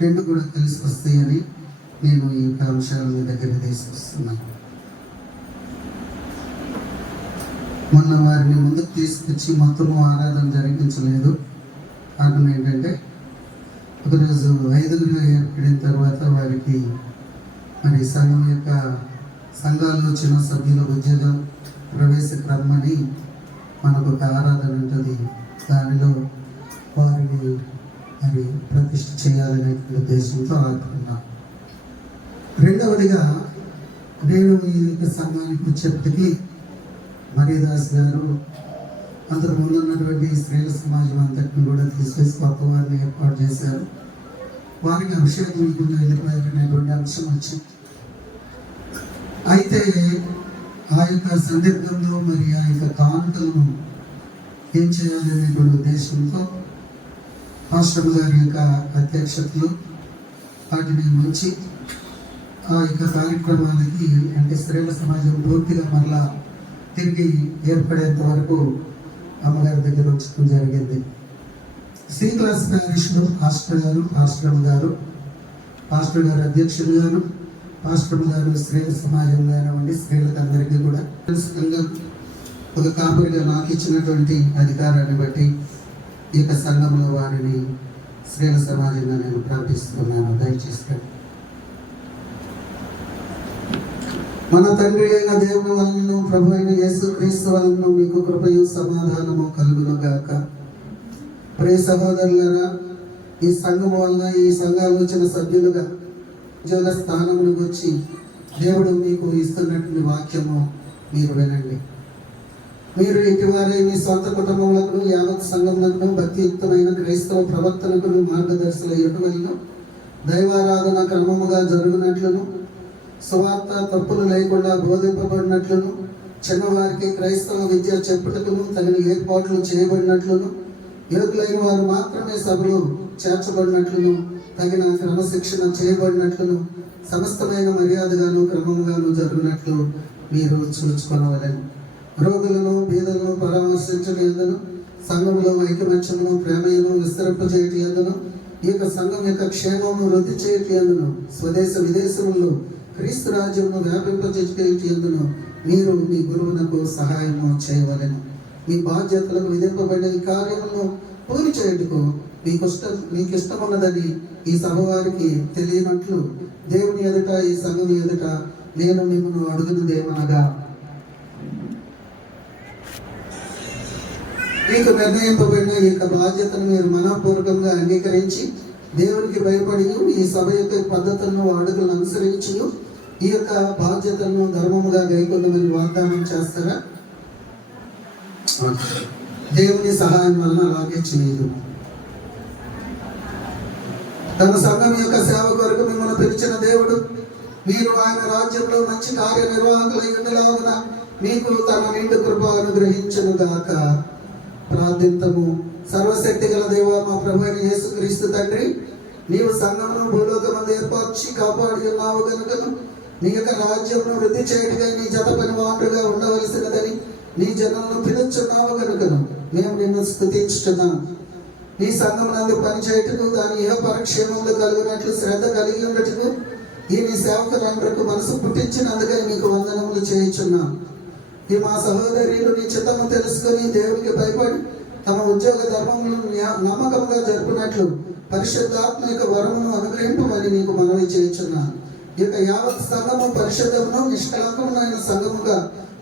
రెండు కూడా కలిసి వస్తాయని నేను ఈ యొక్క అంశాల మీ దగ్గర తీసుకొస్తున్నాను. మొన్న వారిని ముందుకు తీసుకొచ్చి మొత్తము ఆరాధన జరిగించలేదు. కారణం ఏంటంటే ఒకరోజు 5 ఏర్పడిన తర్వాత వారికి మరి సంఘం యొక్క సంఘాల్లో చిన్న సభ్యుల ఉద్యోగ ప్రవేశ క్రమని మనకు ఒక ఆరాధన ఉంటుంది. దానిలో వారిని మరి ప్రతిష్ఠ చేయాలనే ఉద్దేశంతో ఆడుకున్నాం. రెండవదిగా నేను ఈ యొక్క సంఘానికి వచ్చేప్పటికీ మరీదాస్ గారు అందరూ ముందు ఉన్నటువంటి స్త్రీల సమాజం అంతటిని కూడా తీసుకొచ్చి కొత్త వారిని ఏర్పాటు చేశారు. వారికి అభిషేకం లేకుండా వెళ్ళిపోయారనేటువంటి అంశం వచ్చింది. అయితే ఆ యొక్క సందర్భంలో మరి ఆ యొక్క కానుకలను ఏం చేయాలనేటువంటి ఉద్దేశంతో పాస్టర్ గారి యొక్క అధ్యక్షతలో వాటిని ఉంచి ఆ యొక్క కార్యక్రమానికి అంటే స్త్రీల సమాజం పూర్తిగా మరలా తిరిగి ఏర్పడేంత వరకు అమ్మగారి దగ్గర ఉంచడం జరిగింది. సి క్లాస్ ప్యారిష్లో పాస్టర్ గారు అధ్యక్షుడు గారు, పాస్టర్ గారు స్త్రీల సమాజం కానివ్వండి, స్త్రీలకు అందరికీ కూడా సంఘం ఒక కాపురిగా నాకు ఇచ్చినటువంటి అధికారాన్ని బట్టి ఈ యొక్క సంఘంలో వారిని స్త్రీల సమాజంగా నేను ప్రార్థిస్తున్నాను. దయచేసి మన తండ్రి అయిన దేవుని వలన ప్రభు అయిన యేసు క్రీస్తు వలన మీకు కృపయు సమాధానము కలుగును గాక. ప్రియ సహోదరులారా, ఈ సంఘం వలన ఈ సంఘాలోచన సభ్యులుగా ఉద్యోగ స్థానమును గురించి దేవుడు మీకు ఇస్తున్నటువంటి వాక్యము మీరు వినండి. మీరు ఇటీవలే మీ సొంత కుటుంబములకు, యావత్ సంఘములకు, భక్తియుక్తమైన క్రైస్తవ ప్రవర్తనకు మార్గదర్శుల ఎటువలను దైవారాధన క్రమముగా జరుగునట్లును, సువార్త తప్పులు లేకుండా బోధింపబడినట్లును, చిన్నవారికి క్రైస్తవ విద్య చెప్పుటకును తగిన ఏర్పాట్లు చేయబడినట్లును, యోగులైన వారు మాత్రమే సభలు చేర్చబడినట్లును, తగిన క్రమశిక్షణ చేయబడినట్లును, సమస్తమైన మర్యాదగాను క్రమముగాను జరుగునట్లు మీరు చూచుకొనవలెను. రోగులను బీదలను పరామర్శించలేదను, సంఘములో ఐకమత్యమును ప్రేమను విస్తరింపజేయటందును, ఈ యొక్క సంఘం యొక్క క్షేమము వృద్ధి చేయటందును, స్వదేశ విదేశములలో క్రీస్తు రాజ్యమును వ్యాపింపజేయటందును మీరు మీ గురువునకు సహాయము చేయవలెను. మీ బాధ్యతలకు విధింపబడిన ఈ కార్యములను పూర్తి చేయుటకు మీకు ఇష్టమున్నదని ఈ సభ వారికి తెలియనట్లు దేవుని ఎదుట, ఈ సంఘం ఎదుట నేను మిమ్మల్ని అడుగునదేమనగా, మీకు నిర్ణయింపబడిన ఈ యొక్క బాధ్యతను మీరు మనపూర్వకంగా అంగీకరించి దేవునికి భయపడి ఈ సభ యొక్క పద్ధతులను అడుగులను అనుసరించి ఈ యొక్క బాధ్యతలను ధర్మముగా గైకొల్లమని వాగ్దానం చేస్తారా? దేవుని సహాయం వలన అలాగే చేయదు. తన సంఘం యొక్క సేవ కొరకు మిమ్మల్ని పిలిచిన దేవుడు మీరు ఆయన రాజ్యంలో మంచి కార్యనిర్వాహకులై ఉండేలాగున మీకు తన నిండు కృప అనుగ్రహించును గాక. ప్రార్థింతము. సర్వశక్తి గల దేవ, మా ప్రభు అయిన యేసుక్రీస్తు తండ్రి, నీవు సంఘమును భూలోకమందు ఏర్పరిచి కాపాడి ఉన్నావు గనుకను నీ యొక్క రాజ్యమును వృద్ధి చేయటగా నీ జత పనివాడుగా ఉండవలసినదని నీ జనులను పిలుచున్నావు గనుకను మేము నిన్ను స్తుతించుతున్నాం. నీ సంఘమునందు పనిచేయటకు దాని ఏ పరక్షేమములు కలిగినట్లు శ్రద్ధ కలిగి ఉండటకు ఈ నీ సేవకులందరకు మనసు పుట్టించినందుకై నీకు వందనములు చేయుచున్నాం. ఈ మా సహోదరులు నీ చిత్తము తెలుసుకొని దేవునికి భయపడి తమ ఉద్యోగ ధర్మములను నమ్మకంగా జరుపునట్లు పరిశుద్ధాత్మ యొక్క వరమును అనుగ్రహింపమని నీకు మనవి చేయుచున్నాను. ఈ యొక్క యావత్ సంఘము పరిశుద్ధమును నిష్కలంకమునైన సంఘముగా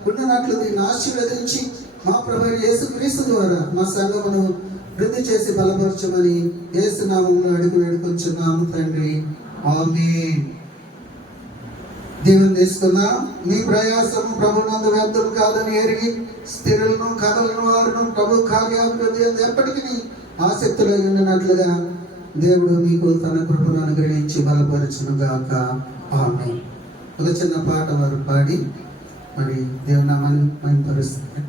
ఉండినట్లు దీన్ని ఆశీర్వదించి మా ప్రభు యేసుక్రీస్తు ద్వారా మా సంఘమును వృద్ధి చేసి బలపరచమని యేసు నామములో అడిగి వేడుకొంచున్నాము తండ్రి. ఆమేన్. దేవుని తీసుకున్నాం. మీ ప్రయాసము ప్రభునందు వ్యర్థం కాదని ఎరిగి స్థిరులను కథలను వారును ప్రభు కార్యాభివృద్ధి ఎప్పటికీ ఆసక్తులు ఉండినట్లుగా దేవుడు మీకు తన కృపను అనుగ్రహించి బలపరచును గాక. ఆమేన్. ఒక చిన్న పాట వారు పాడి మరి దేవుని నామాన్ని మహిమపరుస్తారు.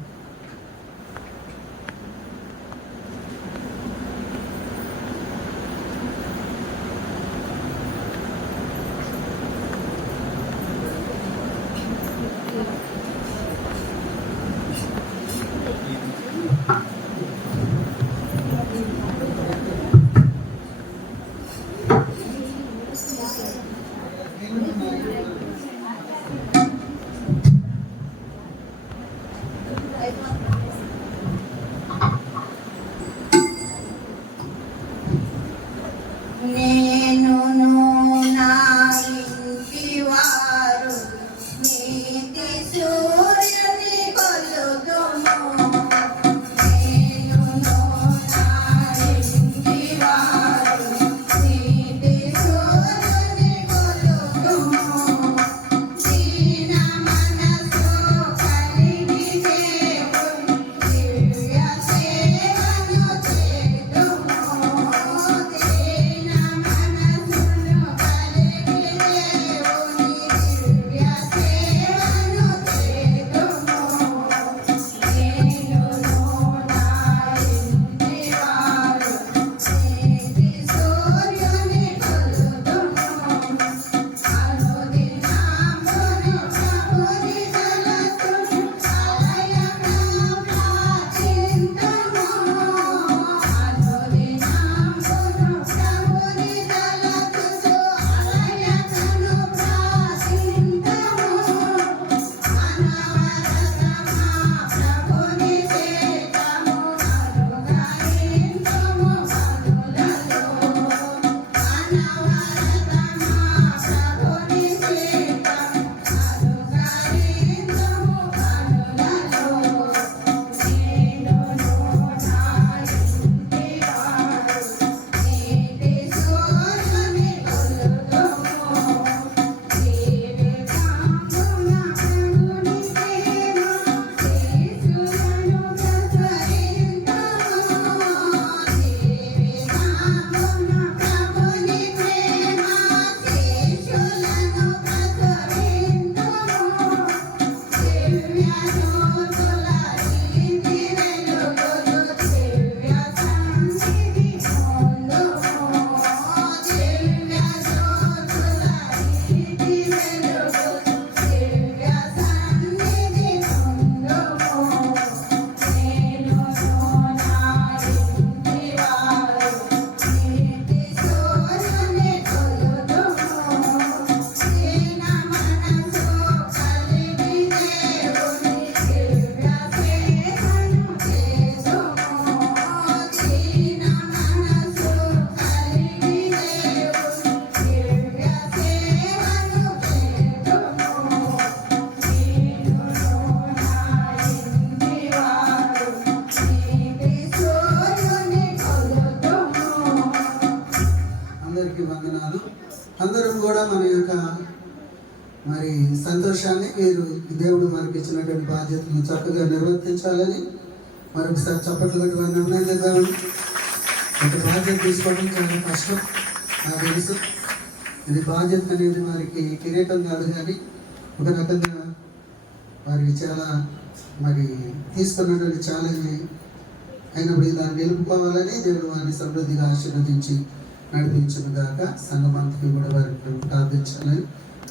అందరం కూడా మన యొక్క మరి సంతోషాన్ని మీరు దేవుడు మనకి ఇచ్చినటువంటి బాధ్యతను చక్కగా నిర్వర్తించాలని మరొకసారి చప్పట్లు పెట్టి వారిని అభినందిద్దామని. ఒక బాధ్యత తీసుకోవడం చాలా కష్టం నాకు తెలుసు. ఇది బాధ్యత అనేది వారికి కిరీటం కాదు, కానీ ఒక రకంగా వారికి చాలా మరి తీసుకున్నటువంటి ఛాలెంజ్ అయినప్పుడు దాన్ని నిలుపుకోవాలని దేవుడు వారిని సమృద్ధిగా ఆశీర్వదించి నడిపించిన దాకా సంఘమంతకి కూడా వారికి ప్రార్థించాలని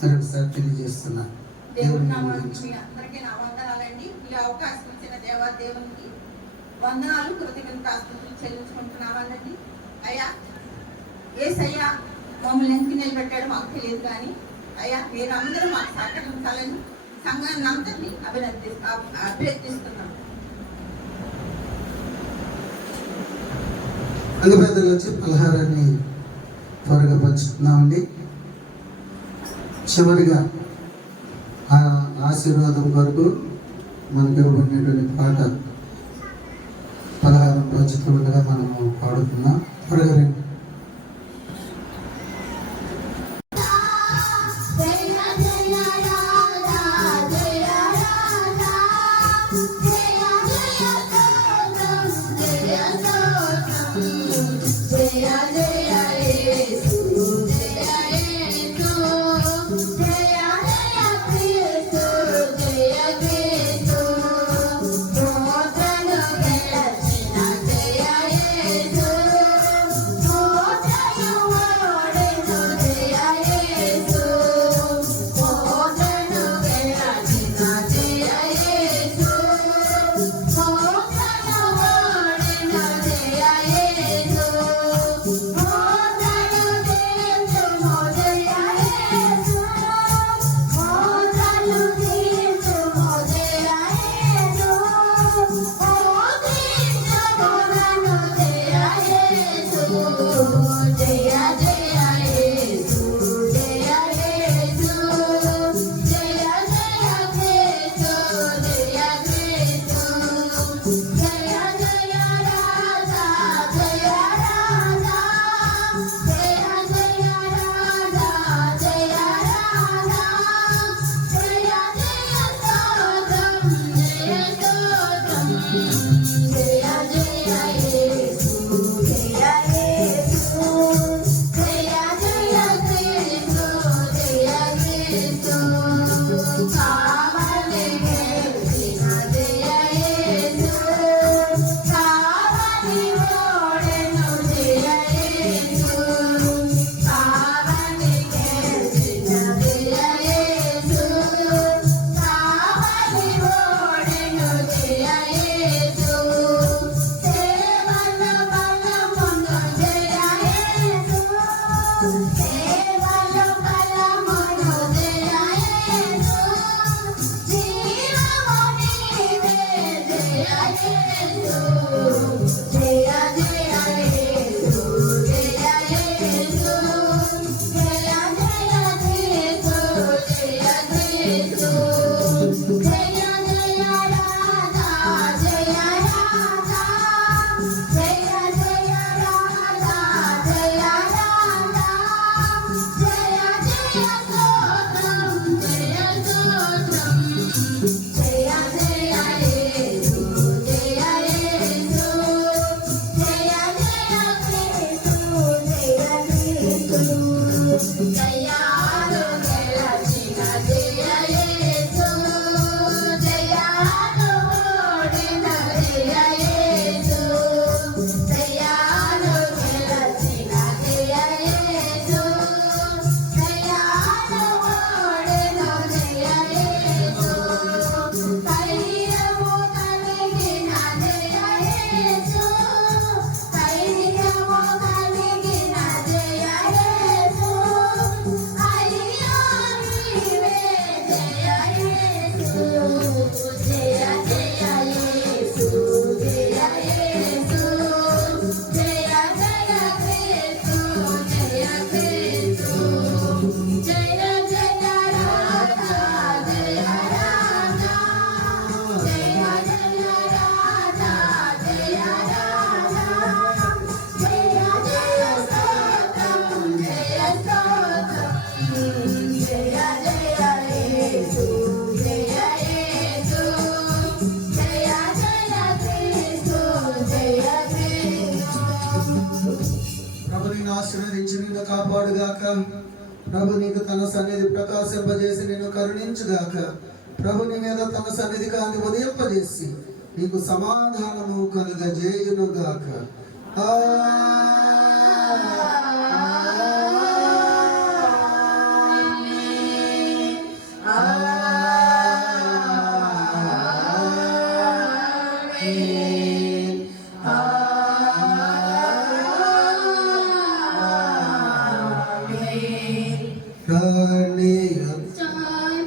మరొకసారి తెలియజేస్తున్నాను. దేవుడి నామానికి మీ అందరికీ నా వందనాలండి. ఈ అవకాశం ఇచ్చిన దేవునికి వందనాలు, కృతజ్ఞతాస్తుతులు చెల్లించుకుంటున్నామండి. అయ్యా యేసయ్యా మమ్మల్ని ఎందుకు నిలబెట్టాడో మాకు తెలియదు, కానీ అయ్యా మీరందరూ మాకు సహకరించాలని సంఘాన్ని అందరినీ అభ్యర్థిస్తున్నాం. అంగ పెద్దలు వచ్చి పలహారాన్ని త్వరగా పంచుతున్నామండి. చివరిగా ఆ ఆశీర్వాదం కొరకు మనకు ఇవ్వబడినటువంటి పాట పలహారం పంచుతుండగా మనము పాడుతున్నాం. త్వరగా రండి. జయ కాపాడుగాక. ప్రభు నీకు తన సన్నిధి ప్రకాశింపజేసి నిన్ను కరుణించుగాక. ప్రభు నీ మీద తన సన్నిధి కాంతి ఉదయింపజేసి నీకు సమాధానము కలుగజేయునుగాక.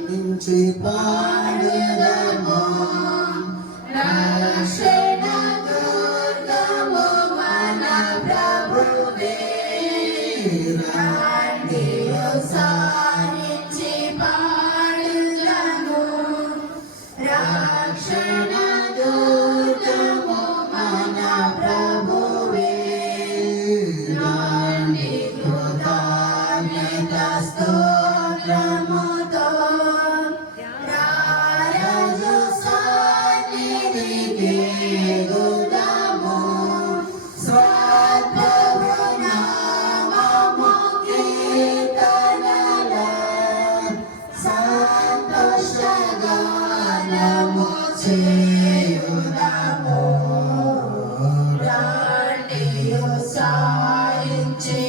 నుంచి పాడదమా రక్షణ దుర్గము మన ప్రభువే. రండి ఉత్సాహించి పాడుదము. రక్షణ దుర్గము మన ప్రభువే. రండి కృతజ్ఞత స్తోత్రముతో రారాజు సన్నిధికి ఎగుదాము. స్వప్రభు నామము కీర్తనల సంతోషగానము చేయుదాము. రండి ఉత్సాహించి